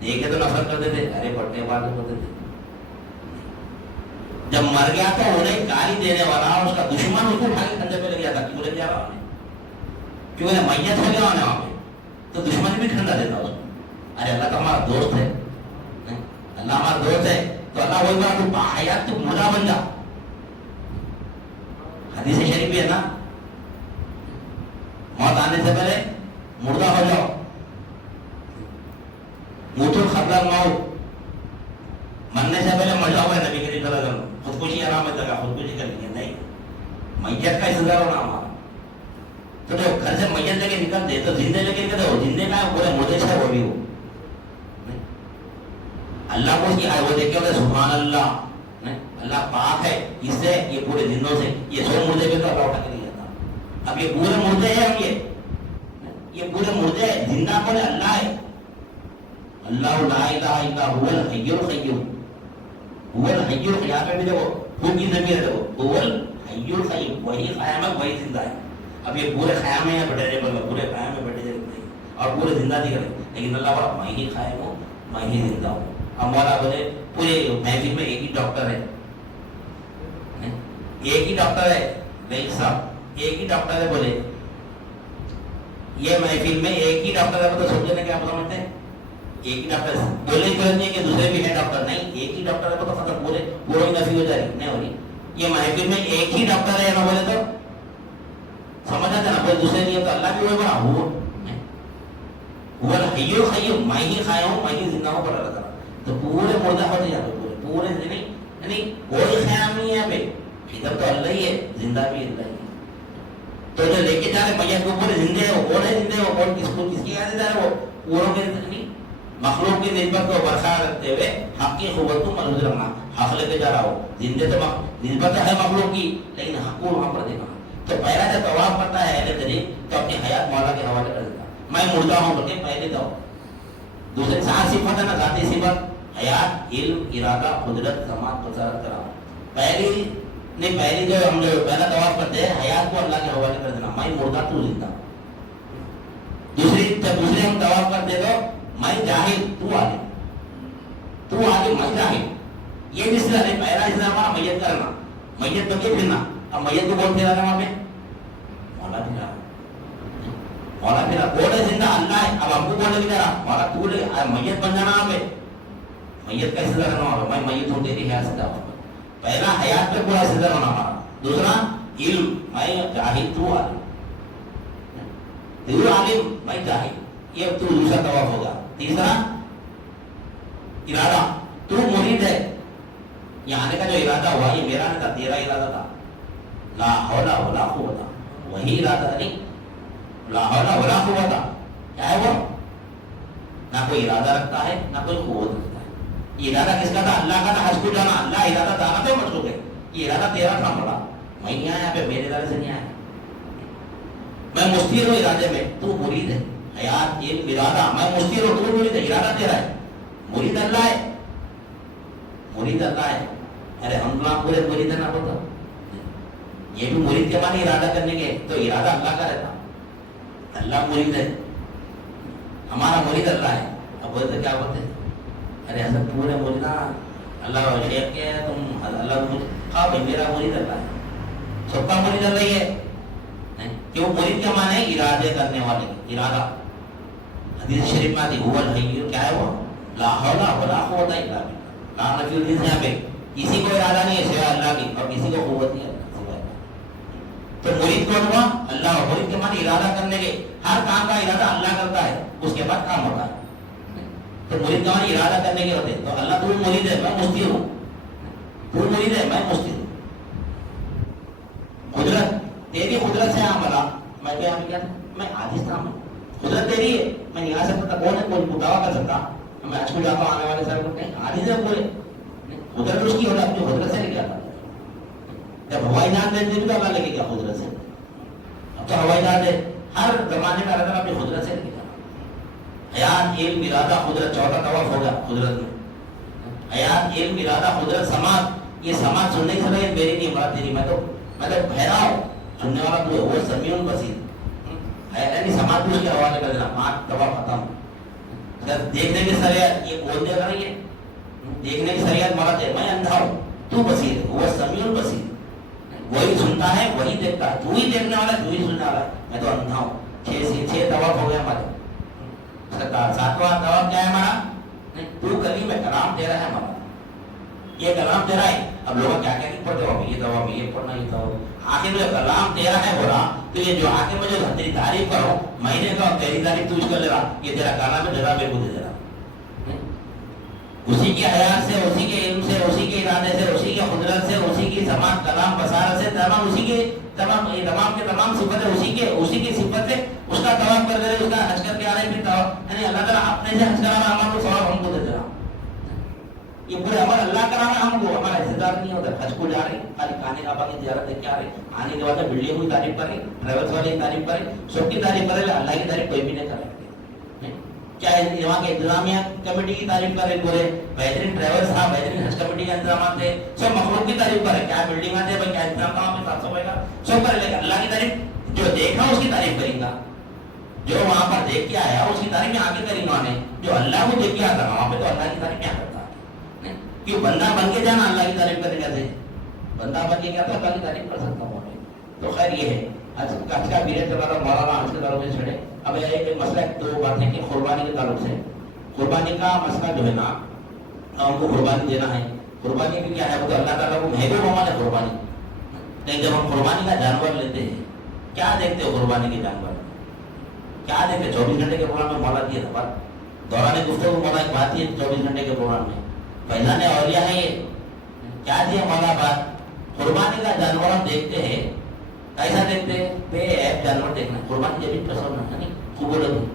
دیکھے تو نفرت کرتے تھے, ارے پٹنے بات کرتے تھے. جب مر گیا تو انہیں گالی دینے والا اس کا دشمن اس کو اٹھا کے کندھے پہ لے گیا تھا, کیوں لے جا رہا ہے, کیونکہ میت ہو گیا وہاں پہ, تو دشمن بھی ٹھنڈا دیتا اس کو. ارے اللہ تو ہمارا دوست ہے, اللہ ہمارا دوست ہے, تو اللہ وہی بات تو حیات تو مردہ بن جا. حدیث شریف بھی ہے نا, موت آنے سے پہلے مردہ ہو جاؤ. موت قبل الموت, مرنے سے پہلے مر جاؤ. نبی کریم صلی اللہ علیہ وسلم خودکشی آرام ہے, لگا خودکشی کر لیجیے, نہیں, میت کا استدار ہونا ہمارا. تو جو گھر سے میت لے کے نکلتے تو زندے لے کے نکلتے, زندے کا پورے مردے سے وہ بھی ہو. اللہ کو اس کی وہ دیکھ کے ہوتے سبحان اللہ, اللہ پاک ہے اس سے, یہ پورے زندوں سے. یہ 100 مردے بھی تو اللہ اٹھا کے نہیں جاتا. اب یہ پورے مردے ہیں ہم, یہ پورے مردے ہیں, زندہ کون ہے, اللہ ہے. اللہ لا الہ الا هو الحی القیوم, هو الحی القیوم. یہاں پہ بھی دیکھو خود کی ضمیر ہے, دیکھو هو الحی القیوم, وہی قیام ہے, وہی زندہ ہے. اب یہ پورے خیام میں بیٹھے رہے, پورے خیام میں بیٹھے رہے اور پورے زندہ دکھ رہے, لیکن اللہ بڑا میں ہی قائم ہوں, میں ہی زندہ ہوں. اب مولا بولے پورے محفل میں ایک ہی ڈاکٹر ہے, ایک ہی ڈاکٹر ہے, نہیں صاحب ایک ہی ڈاکٹر ہے بولے, یہ محفل میں ایک ہی ڈاکٹر ہے, تو سمجھنے کیا سمجھتے ہیں, ایک ہی ڈاکٹر بولے کی ضرورت نہیں کہ دوسرے بھی ہے ڈاکٹر, نہیں, ایک ہی ڈاکٹر ہے تو ختم, پورے پورے نفی ہو جائے, نہیں ہو رہی. یہ محفل میں ایک ہی ڈاکٹر ہے نہ بولے تو سمجھ آتے نا, کوئی دوسرے نہیں ہے تو اللہ بھی ہوئے بڑا وہ حی القیوم, میں ہی کھایا ہوں, میں ہی زندہ ہوں, پڑا رہا, تو پورے مردہ ہوتے جاتے, پورے پورے نہیں, یعنی کوئی خیال نہیں ہے بھائی, ادھر تو اللہ ہی ہے, زندہ بھی اللہ ہی ہے. تو جو لے کے جا رہے میت کو پورے زندے ہے, وہ کون ہے زندے, وہ کون کس کی یاد جا رہے, وہ پوروں کے مخلوق کی نسبت کو برقرار رکھتے ہوئے حق کی قوت کو ملحوظ رکھنا, حق لے کے جا رہا ہو, زندے تو نسبت ہے مخلوق کی, لیکن حق کو وہاں پر دیکھنا. تو پہلا جب طواف کرتا ہے اہل دلیل تو اپنی حیات مولا کے حوالے کر دیتا, میں مردہ ہوں بلکہ پہلے تو. دوسری سات صفت ہے نا, ذاتی صفت, حیات, علم, ارادہ, قدرت, سماعت, بصارت, کرام. پہلی جو ہم جو پہلا طواف کرتے ہیں حیات کو اللہ کے حوالے کر دینا, میں مردہ تو زندہ. دوسری ہم طواف کرتے تو میں جاہل تو عالم, تو عالم میں جاہل, یہ بھی سلسلہ نہیں. پہلا سلسلہ ہمارا میت کرنا, میت تو کیا پھرنا, اب میت کو کون پھرا رہا وہاں پہ, مولا پھرا, مولا پھرا, کون ہے زندہ, اللہ ہے. اب ہم کو کون لے رہا, مولا تو لے, میت بن جانا وہاں پہ, میت کا سلسلہ کرنا وہاں پہ, میں میت ہوں تیری حیات سے دعوت. پہلا حیات پہ پورا سلسلہ ہونا ہمارا. دوسرا علم, میں جاہل تو عالم, تو عالم میں جاہل, یہ تو دوسرا طواف ہوگا. تیسرا ارادہ, تو مرید ہے, یہ آنے کا جو ارادہ ہوا یہ میرا نہیں تھا, تیرا ارادہ تھا. لا حول ولا قوت, وہی ارادہ نہیں, لا حول ولا قوت کیا ہے وہ, نہ کوئی ارادہ رکھتا ہے نہ کوئی قوت رکھتا ہے. یہ ارادہ کس کا تھا, اللہ کا تھا, حج کو جانا, اللہ ارادہ دانا تھا مخلوق ہے, یہ ارادہ تیرا تھا مولا, میں نہیں آیا پہ, میرے ارادے سے نہیں آیا, میں مستیر ہوں ارادے میں, تو مرید ہے. حیات, علم, ارادہ, میں مستیر ہوں, تو مرید ہے, ارادہ تیرا ہے, مرید اللہ ہے, مرید اللہ ہے. ارے ہم لوگ پورے مرید ہے نا ہوتا, یہ بھی مرید کے معنی ارادہ کرنے کے, تو ارادہ اللہ کا رہتا, اللہ مرید ہے, ہمارا مرید اللہ ہے. اب بولتے کیا بولتے, ارے حضرت پورے مرید, اللہ شیخ کے تم اللہ, ہاں بھائی میرا مرید اللہ ہے, سب کا مرید اللہ ہی ہے. کیوں, مرید کا معنی ہے ارادے کرنے والے, ارادہ. حدیث شریف میں آتی هو الحی, کیا ہے وہ, لا حول ولا قوت الا باللہ, لا نفی الجنس, یہاں پہ کسی کو ارادہ نہیں ہے سوائے اللہ کی, اور کسی کو قوت نہیں ہے سوائے اللہ. تو مرید کون ہوا, اللہ. مرید کے معنی ارادہ کرنے کے, ہر کام کا ارادہ اللہ کرتا ہے, اس کے بعد کام ہوتا ہے. تو مرید کا معنی ارادہ کرنے کے ہوتے, تو اللہ تو مرید ہے, میں مستیر ہوں, تو مرید ہے, میں مستیر ہوں. قدرت, تیری قدرت سے عملہ, میں کیا کیا, میں عاجز تھا, قدرت تیری ہے, میں نہیں آ سکتا, کون ہے کوئی دعویٰ کر سکتا, میں آج کو جاتا ہوں, آنے والے سال کو کہیں عاجز ہے پورے, قدرت اس کی ہوتا, اپنی قدرت سے لے کے آتا. جب ہوائی جہاز بھیجنے بھی تو اللہ لے کے گیا قدرت سے, اب تو ہوائی جہاز ہے, ہر زمانے میں اللہ اپنی قدرت سے لے کے گیا. حیات, علم, ارادہ, قدرت, چوتھا طواف ہوگا قدرت میں. حیات, علم, ارادہ, قدرت, سماعت. یہ سماعت سننے سے نہیں, میری نہیں مراد تیری, میں تو بہرا ہوں, سننے والا تو وہ سمیع بصیر, یعنی سماعت بھی اس کے حوالے کر دینا, پانچ طواف ختم. دیکھنے کی شریعت, یہ کون دیکھ رہا ہے, یہ دیکھنے کی شریعت مراد ہے, میں اندھا ہوں, تو بصیر, وہ سمیع بصیر, وہی سنتا ہے وہی دیکھتا ہے, تو ہی دیکھنے والا ہے, تو ہی سننے والا ہے, میں تو اندھا ہوں. 6 طواف ہو گیا ہمارے. 7واں طواف کیا ہے ہمارا, تو کلیم ہے, کلام تیرا ہے ہمارا, یہ کلام تیرا ہے. اب لوگ کیا کیا پڑھتے ہو, یہ طواف, یہ پڑھنا, یہ طواف, آخر میں کلام تیرا ہے ہو رہا, تو یہ جو آخر میں جو تیری تعریف کرو, میں نے کہا تیری تعریف تو اس کر لے رہا, یہ تیرا کلام ہے, جگہ میرے کو دے دے رہا. اسی کی حیات سے, اسی کے علم سے, اسی کے ارادے سے, اسی کے قدرت سے, اسی کی سماعت, کلام, بصارت سے, تمام اسی کے تمام کے تمام صفتیں اسی کی صفت سے, اس کا طواف کر دے رہے, اس کا حج کر کے آ رہے, پھر طواف, یعنی اللہ تعالیٰ اپنے سے حج کرانا, ہمارے کو ثواب ہم کو دے دے رہا. یہ پورے عمل اللہ کرانا ہم کو, ہمارا حصے دار نہیں ہوتا. حج کو جا رہے, خالی کھانے کعبہ کی زیارت دیکھ کے آ رہے, آنے کے بعد بلڈنگ کی تعریف کر رہے, ٹریولس والے کی تعریف کر رہے, سب کی تعریف کر رہے, اللہ کی تعریف کوئی بھی نہیں کر رہے. چاہے وہاں کے انتظامیہ کمیٹی کی تعریف کر رہے, پورے بہترین ڈرائیور صاحب, بہترین حج کمیٹی کے انتظامات تھے, سب مخلوق کی تعریف کر رہے, کیا بلڈنگ آتے ہیں, کیا انتظام تھا وہاں پہ, صاف صفائی کا سب کر لے. اللہ کی تعریف جو دیکھا اس کی تعریف کریں گا, جو وہاں پر دیکھ کے آیا اس کی تعریف یہاں کے کریں گے, جو اللہ کو دیکھ کے آتا وہاں پہ, تو اللہ کی تعریف کیا کرتا ہے. کیوں, بندہ بن کے جانا اللہ کی تعریف کرنے کا, بندہ بن کے کیا تو اللہ کی تعریف کر سکتا ہوں. تو خیر یہ ہے آج کا پیریڈ چلا رہا مولانا آج کے تعلق سے چھڑے. اب ایک مسئلہ دو باتیں کہ قربانی کے تعلق سے قربانی کا مسئلہ جو ہے نا ہم کو قربانی دینا ہے. قربانی بھی کیا ہے وہ تو اللہ تعالیٰ کو محبوب عمل ہے قربانی. لیکن جب ہم قربانی کا جانور لیتے ہیں کیا دیکھتے ہو قربانی کے جانور کیا دیکھتے 24 گھنٹے کے پروگرام میں مولا کی بات دوران گفتگو مولا ایک بات ہی 24 گھنٹے کے پروگرام میں فیضان اولیاء ہے یہ کیا دیا مولا بات قربانی کا جانور ہم دیکھتے ہیں. کیسا دیکھتے ہیں بے عیب جانور دیکھنا. قربانی جب پسند نہیں خوبصورت ہے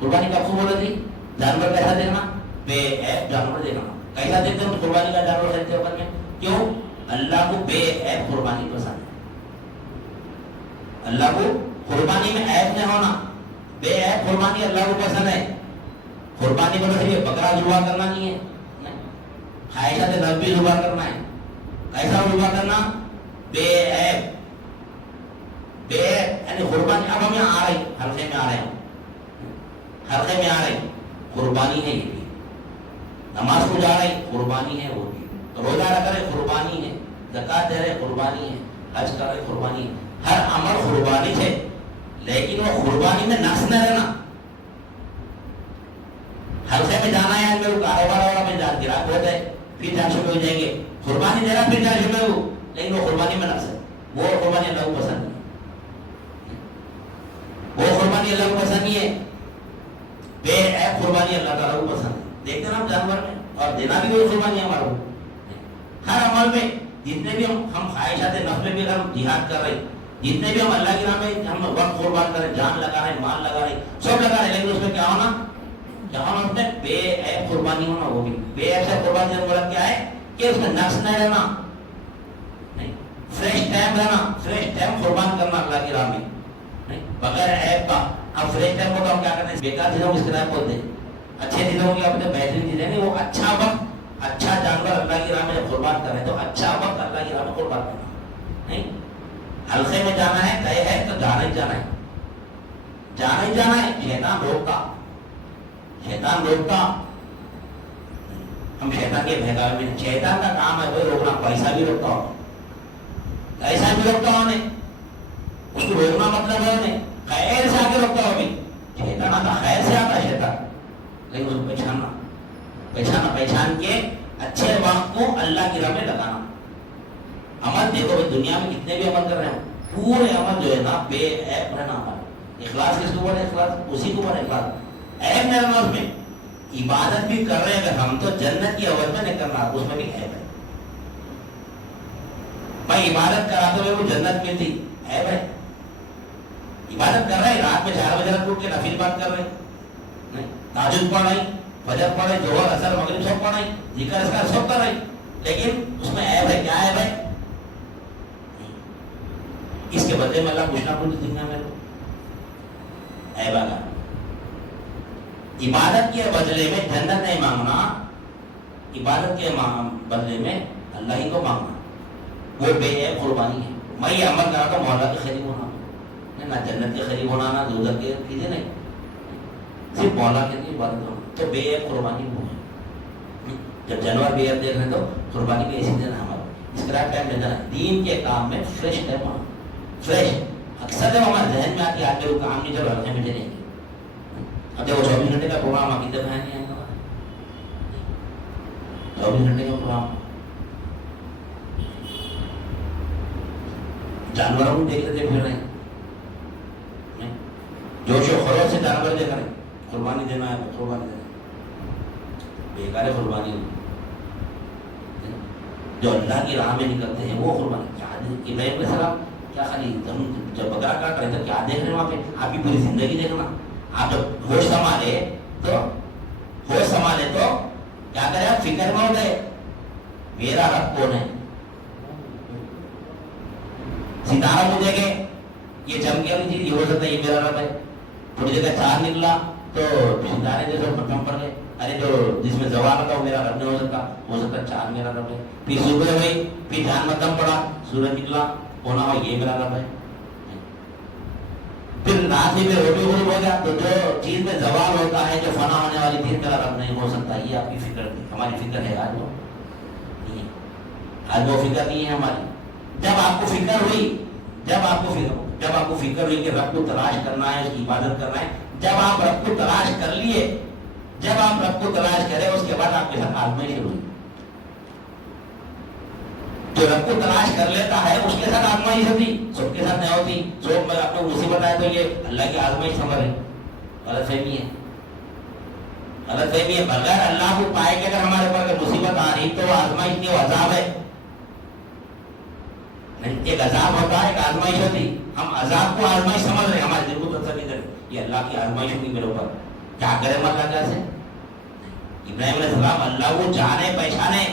قربانی کا خوبصورت ہی جانور کیسا دیکھنا بے عیب جانور دیکھنا. کیسا دیکھتے ہیں قربانی کا جانور دیکھتے ہیں میں کیوں اللہ کو بے عیب قربانی پسند ہے. اللہ کو قربانی میں عیب نہیں ہونا بے عیب قربانی اللہ کو پسند ہے. قربانی کو صرف بکرا ذبح کرنا نہیں ہے خواہشات نفس بھی ذبح کرنا ہے. کیسا ذبح کرنا بے عیب بے یعنی قربانی. اب ہم یہاں آ رہے حلقے میں آ رہے ہیں حلقے میں آ رہے قربانی ہے یہ بھی. نماز کو جا رہے قربانی ہے وہ بھی. روزہ رکھ رہے قربانی ہے. زکات دے رہے قربانی ہے. حج کر رہے قربانی ہے. ہر عمل قربانی ہے لیکن وہ قربانی میں نقص نہ رہنا. حلقے میں جانا ہے میرے کاروبار والا میں جان گرا ہوتا ہے پھر 400 روپئے ہو جائیں گے. قربانی دے رہا پھر 400 روپئے ہو لیکن وہ قربانی میں نقص ہے. وہ قربانی اللہ کو پسند نہیں. وہ قربانی اللہ کو پسند نہیں ہے. بے عیب قربانی اللہ تعالیٰ کو پسند ہے. دیکھتے نا ہم جانور میں اور دینا بھی وہی قربانی ہے ہمارا. ہر عمل میں جتنے بھی ہم خواہشات نفس میں بھی اگر ہم جہاد کر رہے جتنے بھی ہم اللہ کی راہ میں ہم وقت قربان کر رہے جان لگا رہے مال لگا رہے سب لگا رہے لیکن اس میں کیا ہونا اس میں بے عیب قربانی ہونا. وہ بھی بے عیب سے قربانی سے مراد کیا ہے کہ اس میں نقص نہ رہنا نہیں. فریش ٹائم رہنا فریش ٹائم قربان کرنا اللہ کی راہ میں نہیں بغیر عیب کا. اب فریش ٹائم کو تو ہم کیا کرتے ہیں بیکار چیزوں کو اس طرح بولتے ہیں. اچھے چیزوں کی اپنے بہترین چیزیں نہیں وہ اچھا وقت اچھا جانور اللہ کی راہ میں جب قربان کریں تو اچھا وقت اللہ کی راہ میں قربان کرنا نہیں. حلقے میں جانا ہے طے ہے تو جانا ہی جانا ہے جانا ہی جانا ہے. شیطان روکتا ہم شیطان کے بہکاوے میں شیطان کا کام ہے وہی روکنا. پیسہ بھی روکتا ہو ایسا بھی روکتا ہو اس کو روکنا مطلب ہے خیر سے آگے روکتا ہو. شیطان آتا خیر سے آتا ہے شیطان لیکن اس کو پہچان کے اچھے وقت کو اللہ کی راہ میں لگانا. عمل دیکھو دنیا میں کتنے بھی عمل کر رہے ہیں پورے عمل جو ہے نا بے عیب رہنا. عمل اخلاص کس کو بولے اخلاص اسی کو بولے اخلاص. عیب نہیں رہنا اس میں. عبادت بھی کر رہے ہیں اگر ہم تو جنت کی عوض میں نہیں کرنا اس میں بھی عیب ہے. بھائی عبادت کراتے ہوئے وہ جنت ملتی عیب ہے. عبادت کر رہے ہیں رات میں 4 بجے اٹھ کے نفل بات کر رہے ہیں تہجد پڑھ رہے فجر پڑھ رہے ظہر اثر مغرب سب پڑھ رہے ذکر اذکار سب کر رہے لیکن اس میں عیب ہے. کیا عیب ہے اس کے بدلے میں اللہ پوچھنا پڑتا دنیا میں عیب آگا. عبادت کے بدلے میں جنت نہیں مانگنا عبادت کے بدلے میں اللہ ہی کو مانگنا وہ بے عیب قربانی ہے. میں یہ عمل کرا تو مولا کے قریب ہونا نہ جنت کے قریب ہونا نہ دوزخ کے چیزیں نہیں صرف مولا کے لیے عبادت ہونا تو بے عیب قربانی ہو. جب جانور بے عیب دیکھ رہے تو قربانی بھی ایسی دینا ہمارا اسکریپ ٹائم دینا ہے. دین کے کام میں فریش ٹائم ہونا فریش. اکثر جب ہمارے ذہن میں آتی ہے آج وہ کام نہیں چل رہے میں چلیں گے. اب دیکھو 24 گھنٹے کا پروگرام عقیدہ بیان نہیں آئے گا 24 گھنٹے کا پروگرام جانوروں کو دیکھ لیتے پھر رہے جوش و خروش سے جانور دیکھ رہے قربانی دینا ہے قربانی دینا بیکار ہے. قربانی جو اللہ کی راہ میں نکلتے ہیں وہ قربانی. کیا ابراہیم علیہ السلام کیا خالی جب بکرا کاٹ رہے تو کیا دیکھ رہے ہیں وہاں پہ آپ کی پوری زندگی دیکھنا. آپ جب ہوش سنبھالے تو کیا کرے آپ فکر میں ہوتے میرا رب کون ہے. ستارہ کو دیکھے یہ چمکے والی چیز یہ ہو سکتا ہے یہ میرا رب ہے. تھوڑی جگہ چاند نکلا تو ستارے جیسے پٹھم پڑ گئے ارے جو جس میں زوال ہوتا وہ میرا رب نہیں ہو سکتا چاند میرا رب ہے. پھر صبح ہوئی پھر چاند مدم پڑا سورج نکلا ہونا ہو یہ میرا رب ہے. پھر رات میں روٹی غروب ہو گیا تو جو چیز میں زوال ہوتا ہے جو فنا ہونے والی چیز میرا رب نہیں ہو سکتا. یہ آپ کی فکر ہماری فکر ہے آج وہ فکر نہیں ہے ہماری. جب آپ کو فکر ہوئی جب آپ کو فکر جب آپ کو فکر ہوئی کہ رب کو تلاش کرنا ہے، اس کی عبادت کرنا ہے، جب آپ رب کو تلاش کر لیے، جب آپ رب کو تلاش کرے اس کے بعد آپ کے ساتھ آزمائش شروع ہوئی. جو رب کو تلاش کر لیتا ہے اس کے ساتھ آزمائش ہوتی، سب کے ساتھ نہیں ہوتی. سب آپ کو مصیبت آئے تو یہ اللہ کی آزمائش سمجھ رہے، غلط فہمی ہے، غلط فہمی ہے. بغیر اللہ کو پائے کہ اگر ہمارے اوپر مصیبت آ رہی تو وہ آزمائش نہیں، وہ عذاب ہے. ایک عذاب ہوتا ہے، ایک آزمائش ہوتی. ہم عذاب کو آزمائش سمجھ رہے ہیں، ہمارے دل کو تسلی کرے یہ اللہ کی آزمائش ہوگی میرے اوپر، کیا کرے اللہ کیسے. ابراہیم علیہ السلام اللہ کو جانے پہچانے،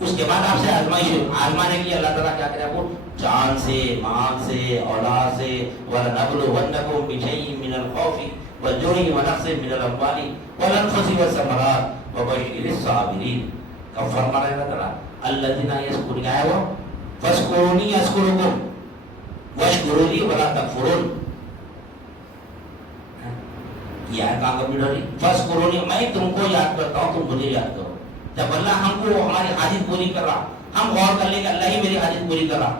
اس کے بعد آپ سے آزمانے کی اللہ تعالیٰ کیا کرے آپ کو جان سے، مال سے، اولاد سے. وَلَنَبْلُوَنَّكُمْ بِشَيْءٍ مِّنَ الْخَوْفِ وَالْجُوعِ وَنَقْصٍ مِّنَ الْأَمْوَالِ وَالْأَنفُسِ وَالثَّمَرَاتِ وَبَشِّرِ الصَّابِرِينَ. کب فرما رہے اللہ تعالیٰ الَّذِينَ يَذْكُرُونَ کیا ہے وہ فَاذْكُرُونِي أَذْكُرْكُمْ وَاشْكُرُوا لِي وَلَا تَكْفُرُونَ. یہ ہے کہاں کمپلیٹ ہو رہی فَاذْكُرُونِي، میں تم کو یاد کرتا ہوں، تم مجھے یاد کرو. جب اللہ ہم کو ہماری حاجت پوری کر رہا، ہم غور کر لیں کہ اللہ ہی میری حاجت پوری کر رہا،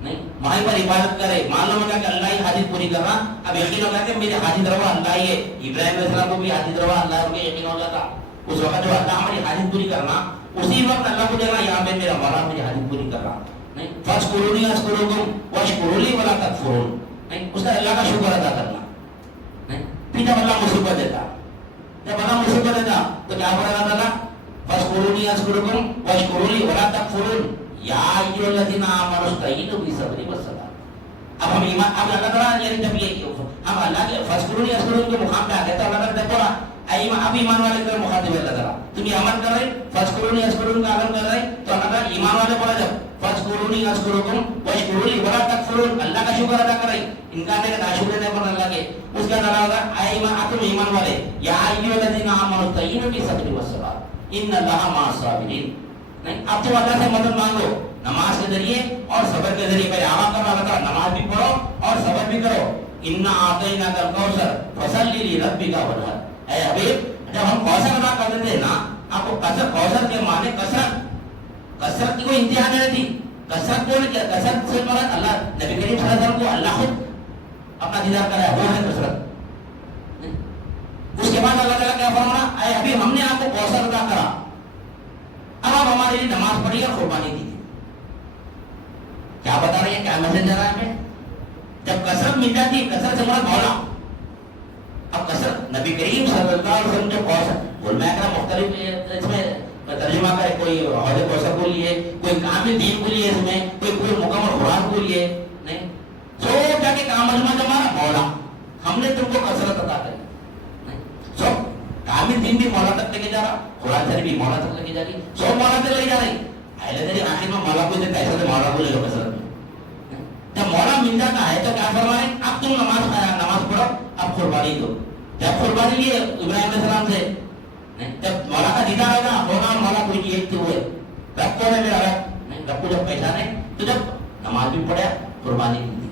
نہیں وہیں پر عبادت کرے، معلوم ہوگا کہ اللہ ہی حاجت پوری کر رہا. اب یقین ہوگا کہ میری حاجت روا اللہ ہی ہے. ابراہیم علیہ السلام کو بھی حاجت روا اللہ ہے، ان کو یقین ہو جاتا اس وقت جو اللہ ہماری حاجت پوری کرنا، اسی وقت اللہ کو دیکھنا یہاں پہ میرا مولا میری حاجت پوری کر رہا. نہیں فَاذْكُرُونِي أَذْكُرْكُمْ وَاشْكُرُوا لِي وَلَا تَكْفُرُونَ. نہیں اس کا اللہ کا شکر ادا کرنا. نہیں پھر جب اللہ مصیبت دیتا، جب اللہ مصیبت دیتا تو کیا پڑھا اللہ تعالیٰ فَاذْكُرُونِي أَذْكُرْكُمْ وَاشْكُرُوا لِي وَلَا تَكْفُرُونَ. یا ایھا الذین آمنوا اسْتعینوا بِالصَّبْرِ وَالصَّلَاةِ. اب ہم ایمان، اب اللہ تعالیٰ یعنی جب یہ ہم اللہ کے فَاذْكُرُونِي أَذْكُرْكُمْ کے مقام پہ آ گئے تو اللہ تعالیٰ دیکھو اب ایمان والے کا مخاطب ہے اللہ تعالیٰ. تم یہ عمل کر رہے فَاذْكُرُونِي أَذْكُرْكُمْ کا عمل کر رہے تو اللہ تعالیٰ ایمان والے بولا جب فَاذْكُرُونِي أَذْكُرْكُمْ وَاشْكُرُوا لِي وَلَا تَكْفُرُونَ، اللہ کا شکر ادا کر رہے. انکار نہیں کرنا، شکر نہیں کرنا اللہ کے. اس کا تعالیٰ ہوگا اے ایمان، تم ایمان والے یا ایھا الذین آمنوا استعینوا بالصبر والصلاۃ ان اللہ مع الصابرین. نہیں اب تم اللہ سے مدد مانگو نماز کے ذریعے اور صبر کے ذریعے. پہلے آواز کرنا اللہ تعالیٰ نماز بھی پڑھو اور صبر بھی کرو. انا اعطیناک الکوثر فصلی لربک وانحر. اے حبیب جب ہم کوثر ادا کر دیتے ہیں نا، آپ کو کوثر کے معنی کثرت کی کوئی انتہا نہیں رہتی. کثرت کو نہیں کیا، کثرت سے مراد اللہ نبی کریم صلی اللہ علیہ وسلم کو اللہ خود اپنا دیدار کرایا، وہ ہے کثرت. اس کے بعد اللہ تعالیٰ کیا فرمانا اے حبیب ہم نے آپ کو کوثر ادا کرا، اب آپ ہمارے لیے نماز پڑھی اور قربانی دی. کیا بتا رہے ہیں، کیا میسج دے رہا ہے ہمیں؟ جب کثرت مل جاتی ہے، کثرت سے مراد مولا. اب کثرت نبی کریم صلی اللہ علیہ وسلم جو کوثر علماء کرام مختلف اس میں ترجمہ کرے، کوئی حوض کوثر کو لیے، کوئی کامل دین کو لیے، اس میں کوئی پورے مکمل قرآن کو لیے. نہیں سو جا کے کام مجمع جمانا مولا، ہم نے تم کو کثرت عطا کری. سو کامل دین بھی مولا تک لے کے جا رہا، قرآن شریف بھی مولا تک لے کے جا رہی، سو مولا تک لے جا رہی. اہل دین آخر میں مولا کو دیتا ہے، مولا کو لے لو کثرت میں. جب مولا مل جاتا ہے تو کیا فرمائے اب تم نماز پڑھو، اب قربانی دو. جب قربانی لیے ابراہیم علیہ السلام سے، جب مولا کا دیدار ہوگا ہونا مولا کوئی ایک ہوئے رب کون ہے میرا رب، رب کو جب پہچانے تو جب نماز بھی پڑھا قربانی بھی دی.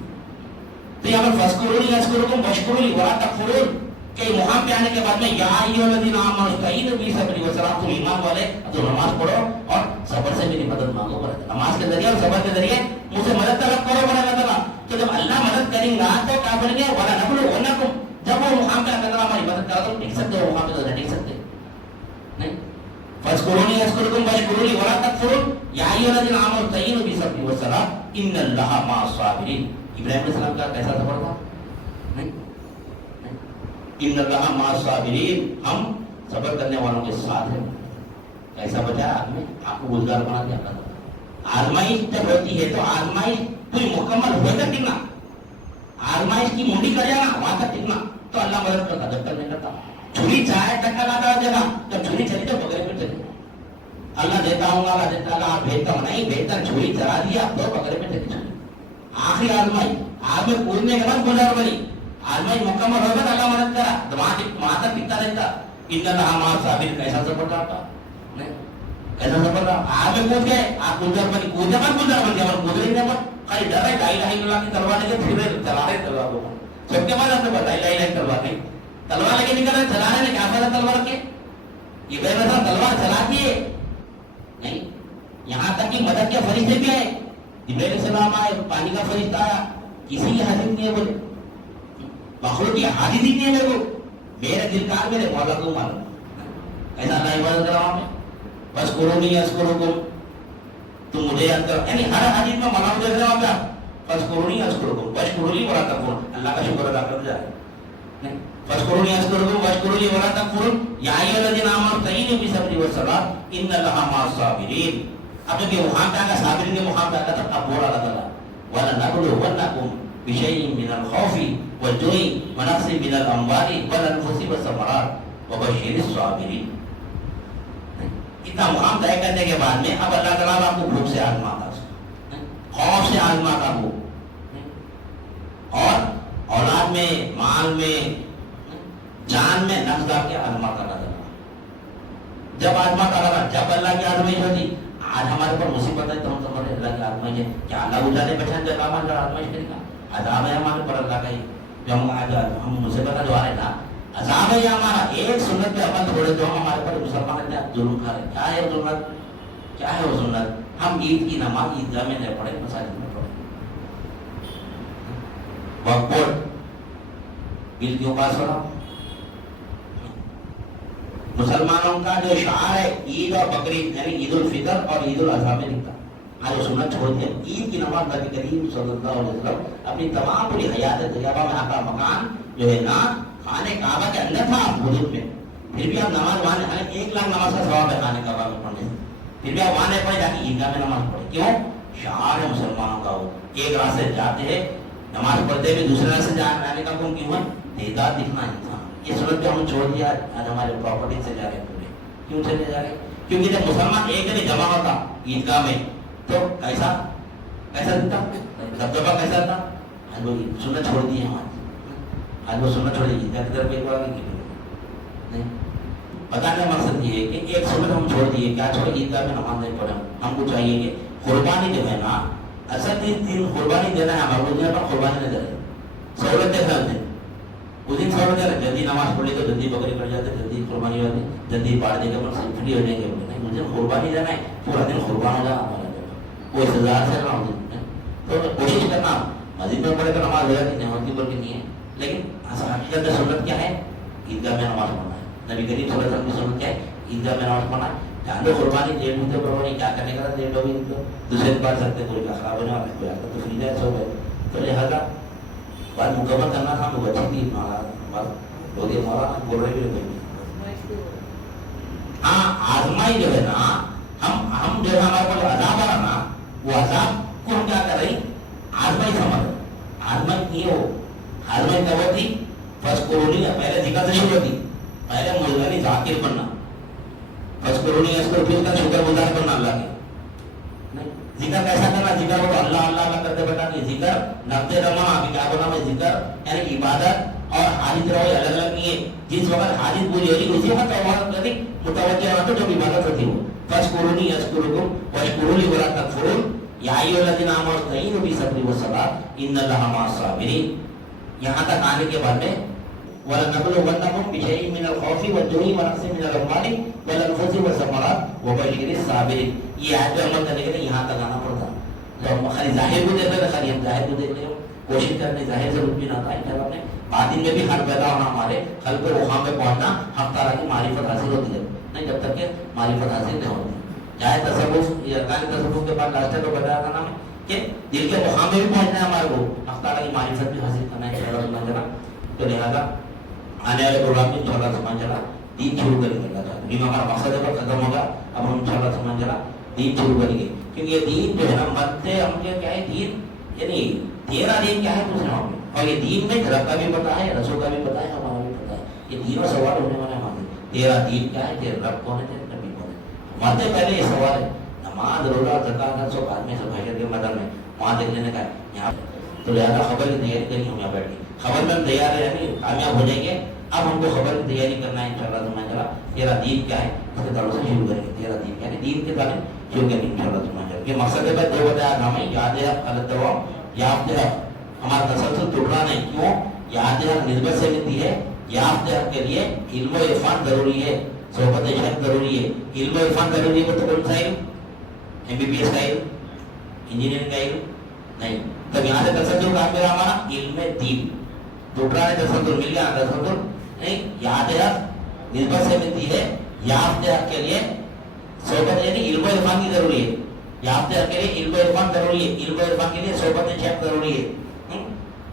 تو یہاں پر فَاذْكُرُونِي أَذْكُرْكُمْ وَاشْكُرُوا لِي وَلَا تَكْفُرُونَ کہ مقام پہ آنے کے بعد میں یا ایھا الذین آمنوا استعینوا بالصبر والصلاۃ، تم ایمان والے تو نماز پڑھو اور صبر سے میری مدد مانگو. نماز کے ذریعے اور صبر کے ذریعے مجھ سے مدد طلب کرو بڑا اللہ تعالیٰ. تو جب اللہ مدد کریں گا تو کیا بولیں گے وَلَنَبْلُوَنَّكُمْ. جب وہ مقام پہ اللہ ہماری مدد کرا تو ٹک سکتے ہو، مقام پہ تو نہیں ٹک سکتے. نہیں فَاذْكُرُونِي أَذْكُرْكُمْ وَاشْكُرُوا لِي وَلَا تَكْفُرُونَ یا ایھا الذین آمنوا استعینوا بالصبر والصلاۃ ان اللہ مع الصابرین. ابراہیم علیہ السلام کا کیسا صبر تھا؟ نہیں ان اللہ مع الصابرین، ہم صبر کرنے والوں کے ساتھ ہیں. ایسا بچایا آپ نے، آپ کو گلزار بنا دیا اللہ تعالیٰ. آزمائش جب ہوتی ہے تو آزمائش کوئی مکمل ہوئے گا ٹکنا، آزمائش کی منڈی کر جانا وہاں تک ٹکنا تو اللہ مدد کرتا، جب تک نہیں کرتا. چھری چاہے ٹکا لاتا دے گا، جب چھری چلی تو بکرے پہ چلی. اللہ دیتا ہوں گا، اللہ دیتا اللہ بھیجتا ہوں نہیں بھیجتا، چھری چلا دیا تو بکرے پہ چلی چھری. آخری آزمائی آج میں کودنے کے بعد گزار بنی آزمائی مکمل ہوگا تو اللہ مدد کرا تو وہاں تک ٹکتا رہتا. ان اللہ مع الصابرین کیسا سفر رہا تھا، کیسا سفر رہا. آج میں کود گئے، آپ گزار بنی، کودنے بعد گزار بن گیا اور کود رہی نہیں خالی ڈر ہے. لا الہ الا اللہ کی تلوار لے کے پھر چلا رہے تلوار کو. سب کے بعد آپ نے بتایا لا الہ الا تلوار نہیں، تلوار لے کے نکل رہے چلانے میں کیا فائدہ تلوار کے. یہ بے مثلا تلوار چلاتی ہے نہیں، یہاں تک کہ مدد کے فرشتے بھی آئے. جبرائیل علیہ السلام آئے، پانی کا فرشتہ آیا، کسی کی حاضر نہیں ہے بولے مخلوق کی حاضر ہی نہیں ہے میرے کو میرے دلکار میرے مولا کو معلوم ایسا اللہ عبادت کر رہا ہوں بس کرو نہیں یس کرو کو تم مجھے یاد کرو یعنی ہر حدیث میں مولا کو دیکھ رہے ہو آپ بس کرو نہیں یس کرو کو بس کرو نہیں بڑا تک اللہ کا شکر ادا کر جائے بس کرو نہیں یس کرو کو بس کرو نہیں بڑا تک یا الذین آمنوا استعینوا بالصبر والصلاۃ ان اللہ مع الصابرین اب جب یہ مقام کا صابرین کے مقام کا تھا اب بولا اللہ تعالیٰ وَلَنَبْلُوَنَّكُمْ بِشَيْءٍ مِّنَ الْخَوْفِ وَالْجُوعِ وَنَقْصٍ مِّنَ الْأَمْوَالِ وَالْأَنفُسِ وَالثَّمَرَاتِ وَبَشِّرِ الصَّابِرِينَ اتنا مقام طے کرنے کے بعد میں اب اللہ تعالیٰ آپ کو بھوک سے آزماتا خوف سے آزماتا ہو اور اولاد میں مال میں جان میں نفس ڈال کے آزماتا رہا جب آزماتا رہا جب اللہ کی آزمائش ہوتی آج ہمارے پر مصیبت ہے تو ہم سمجھتے اللہ کی آزمائش ہے کیا اللہ اجانے پہچان جب ہمارے آزمائش کرے گا عذاب ہے ہمارے پر اللہ کا ہی جو ہم مصیبت جو آ رہے نا عذاب ہے ہمارا ایک سنت پہ عمل چھوڑے تو ہم ہمارے پر مسلمان ہیں ظلم کھا رہے کیا ہے سنت کیا ہے وہ سنت ہم عید کی نماز عیدگاہ میں نہیں پڑھے مساجد میں پڑھے وقت بورڈ عید کے پاس ہو مسلمانوں کا جو شعار ہے عید اور بقرعید یعنی عید الفطر اور عید الاضحیٰ میں لکھتا آج وہ سنت چھوڑ دیا عید کی نماز نبی کریم صلی اللہ علیہ وسلم اپنی تمام پوری حیات طیبہ میں آپ کا مکان جو ہے نا خانے کعبہ کے اندر تھا حدود میں پھر بھی آپ نماز وہاں 1 لاکھ نماز کا ثواب ہے خانے کعبہ میں پڑھنے سے پھر بھی آپ وہاں نہیں پڑھے جاکے عیدگاہ میں نماز پڑھے کیوں شعار ہے مسلمانوں کا وہ ایک راستے جاتے ہیں نماز پڑھتے ہوئے دوسرے راستے جانے کا کون کیوں ہے تعداد دکھنا انسان یہ صورت پہ ہم چھوڑ دیا آج ہمارے پراپرٹی سے جا رہے ہیں پورے کیوں چلے جا رہے کیونکہ جب مسلمان ایک دن جمع ہوتا عیدگاہ میں تو کیسا دکھتا دبدبا کیسا تھا آج وہ سنت چھوڑ دی ہم آج وہ سنت چھوڑ دی عیدگاہ کی طرف ایک بار نہیں بتانے کا مقصد یہ ہے کہ ایک سنت ہم چھوڑ دیے کیا چھوڑے عیدگاہ میں نماز نہیں پڑھے ہم کو چاہیے کہ قربانی جو ہے نا اصل دن قربانی دینا ہے ہمارے دن پر قربانی نہیں دے رہے سہولت دیکھ رہے ہیں اس دن سہولت ہے جلدی نماز پڑھ لی تو جلدی بکری کٹ جاتے جلدی قربانی ہوتی جلدی پاڑ دے کے فری ہو جائیں گے نہیں مجھے قربانی دینا ہے پورا دن قربان ہو جانا وہ انتظار سے رہا ہوں تو کوشش کرنا مسجد میں پڑھے تو نماز ہو جاتی نہیں ہوتی بول کے نہیں ہے لیکن حقیقت میں سنت کیا ہے عیدگاہ میں نماز پڑھنا ہے نبی کریم صلی اللہ علیہ وسلم کی سنت کیا ہے عیدگاہ میں نماز پڑھنا ہے جہاں تو قربانی لیٹ ہوتے قربانی کیا کرنے کا لیٹ ہوگی دوسرے پڑھ سکتے کوئی کا خراب ہونے والا کوئی آتا تو فری جائے سو گئے تو لہٰذا بات مکمل کرنا تھا وہ بچی تھی بول دیا مولا بول رہے بھی ہاں آزمائی جو ہے نا ہم جو ہے ہمارے کو عذاب آ رہا نا وہ عذاب کو ہم کیا کر رہے ہیں آزمائی سمجھ آزمائی کی ہو آزمائی کب ہوتی بس قرونی پہلے ذکر سے شروع ہوتی پہلے مجھے ذاکر بننا بس قرونی اس کو پھر شکر گزار کرنا اللہ کے ذکر کیسا کرنا ذکر ہو تو اللہ اللہ اللہ کرتے بیٹا نہیں ذکر نقطے رما ابھی کیا بنا میں ذکر یعنی عبادت اور حاجت رہو الگ الگ نہیں ہے جس وقت حاجت پوری ہوگی اسی وقت عبادت متوجہ ہوتا جب عبادت ہوتی ہو فَاشْكُرُونِي أَشْكُرْكُمْ وَاشْكُرُوا لِي وَلَا تَكْفُرُونَ يَا أَيُّهَا الَّذِينَ آمَنُوا اسْتَعِينُوا بِالصَّبْرِ وَالصَّلَاةِ إِنَّ اللَّهَ مَعَ الصَّابِرِينَ یہاں تک آنے کے بعد میں وَلَنَبْلُوَنَّكُمْ بِشَيْءٍ مِّنَ الْخَوْفِ وَالْجُوعِ وَنَقْصٍ مِّنَ الْأَمْوَالِ وَالْأَنفُسِ وَالثَّمَرَاتِ وَبَشِّرِ الصَّابِرِينَ یہ آیت پہ عمل کرنے کے لیے یہاں تک آنا پڑتا تو ہم خالی ظاہر کو دیکھ رہے ہیں خالی ہم ظاہر کو دیکھ رہے ہو کوشش کرنے ظاہر سے بھی نہ تھا انشاءاللہ اپنے باطن میں بھی حل پیدا ہونا ہمارے حل پہ وہاں پہ پہنچنا حق تعالیٰ کی معرفت حاصل ہوتی ہے نہیں جب تک کہ معرفت حاصل نہیں ہوتی چاہے تصوف یا ارکان تصوف کے بعد لاسٹ کو بتایا تھا نا کہ دل کے وہاں میں بھی پہنچنا ہے ہمارے کو حق تعالیٰ کی معرفت بھی حاصل کرنا ہے سمجھ چلا تو لہٰذا آنے والے پروگرام میں انشاءاللہ سمجھ چلا دین شروع کریں گے اللہ تعالیٰ دین ہمارا مقصد ہے ختم ہوگا اب ہم انشاءاللہ سمجھ چلا دین شروع کریں گے کیونکہ یہ دین جو ہے نا مرتے ہم کیا ہے دین یعنی تیرا دین کیا ہے دوسرے ہم اور یہ دین میں رب کا بھی پتا ہے رسول کا بھی پتا ہے ہمارا بھی پتا ہے یہ تینوں سوال ہونے والے ہمارے تیرا دین کیا ہے تیرا رب کون ہے تیرا نبی کون ہے مرتے پہلے یہ سوال ہے نماز روزہ زکات سب آدمی سب حیثیت کے میدان میں وہاں دیکھ لینے کا ہے یہاں تو لہٰذا خبر کی تیاری کری ہم یہاں بیٹھ کے خبر میں ہم تیار ہے یعنی کامیاب ہو جائیں گے اب ہم کو خبر کی تیاری کرنا ہے انشاءاللہ سمجھ چلا تیرا دین کیا ہے اس کے تعلق سے شروع کریں گے تیرا دین کیا ہے دین کے تعلق شروع کریں گے انشاءاللہ سمجھ چلا یہ مقصد ہے جو بتایا ہمیں یاد ہے غلط دوا یاد ہے ہمارا تسلسل ٹوٹنا نہیں کیوں یاد ہے نسبت سے ملتی ہے یاد ہے کے لیے علم و عرفان ضروری ہے صحبت شیخ ضروری ہے علم و عرفان ضروری ہے تو کون سا علم ایم بی بی ایس کا علم انجینئرنگ کا علم نہیں تب یہاں سے تسلسل کہاں میرا ہمارا علم دین دوسرا ہے تسلسل مل گیا تسلسل نہیں یاد ہے نسبت سے ملتی ہے یافتے حق کے لیے صحبت یعنی علم و عرفان کی ضروری ہے یافتے حق کے لیے علم و عرفان ضروری ہے علم و عرفان کے لیے صحبت شیخ ضروری ہے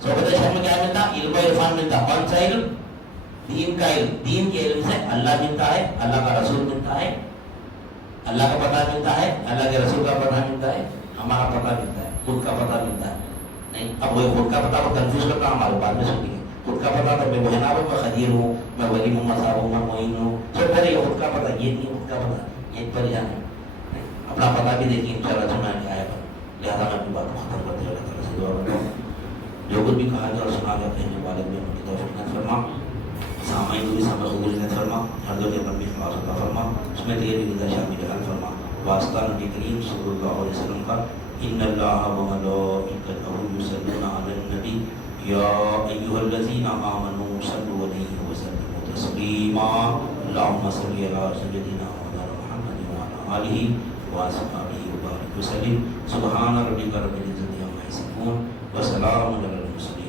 صحبت شیخ میں کیا ملتا علم و عرفان ملتا کون سا علم دین کا علم دین کے علم سے اللہ ملتا ہے اللہ کا رسول ملتا ہے اللہ کا پتہ ملتا ہے اللہ کے رسول کا پتہ ملتا ہے ہمارا پتہ ملتا ہے خود کا پتہ ملتا ہے نہیں اب وہ خود کا پتہ کو کنفیوز کرتا ہمارے بعد میں سنیے خود کا پتہ تو میں بہنا ہوں میں خدیر ہوں میں ولی محمد صاحب ہوں میں معین ہوں سب پہلے یہ خود کا پتہ یہ نہیں خود کا پتہ یہ پریشان ہے اپنا پتہ بھی دیکھیے انشاءاللہ سنانے کے آیا پر لہٰذا میں اپنی بات کو ختم کرتے اللہ تعالیٰ سے دعا کرتا ہوں جو کچھ بھی کہا گیا اور سنا گیا کہنے والے میں ان کی توفیق عطا فرما سامعین کو بھی سامع قبول عطا فرما ہر دو کے من بھی خلاص عطا فرما اس میں تیرے بھی رضا شامل حل فرما واسطہ نبی کریم صلی اللہ علیہ وسلم کا ان اللہ وملائکتہ یصلون علی النبی یا ایھا الذین آمنوا صلوا علیہ وسلموا تسلیما اللهم صل علی سیدنا محمد وعلی آلہ وصحبہ وبارک وسلم سبحان ربک رب العزۃ عما یصفون وسلام علی المرسلین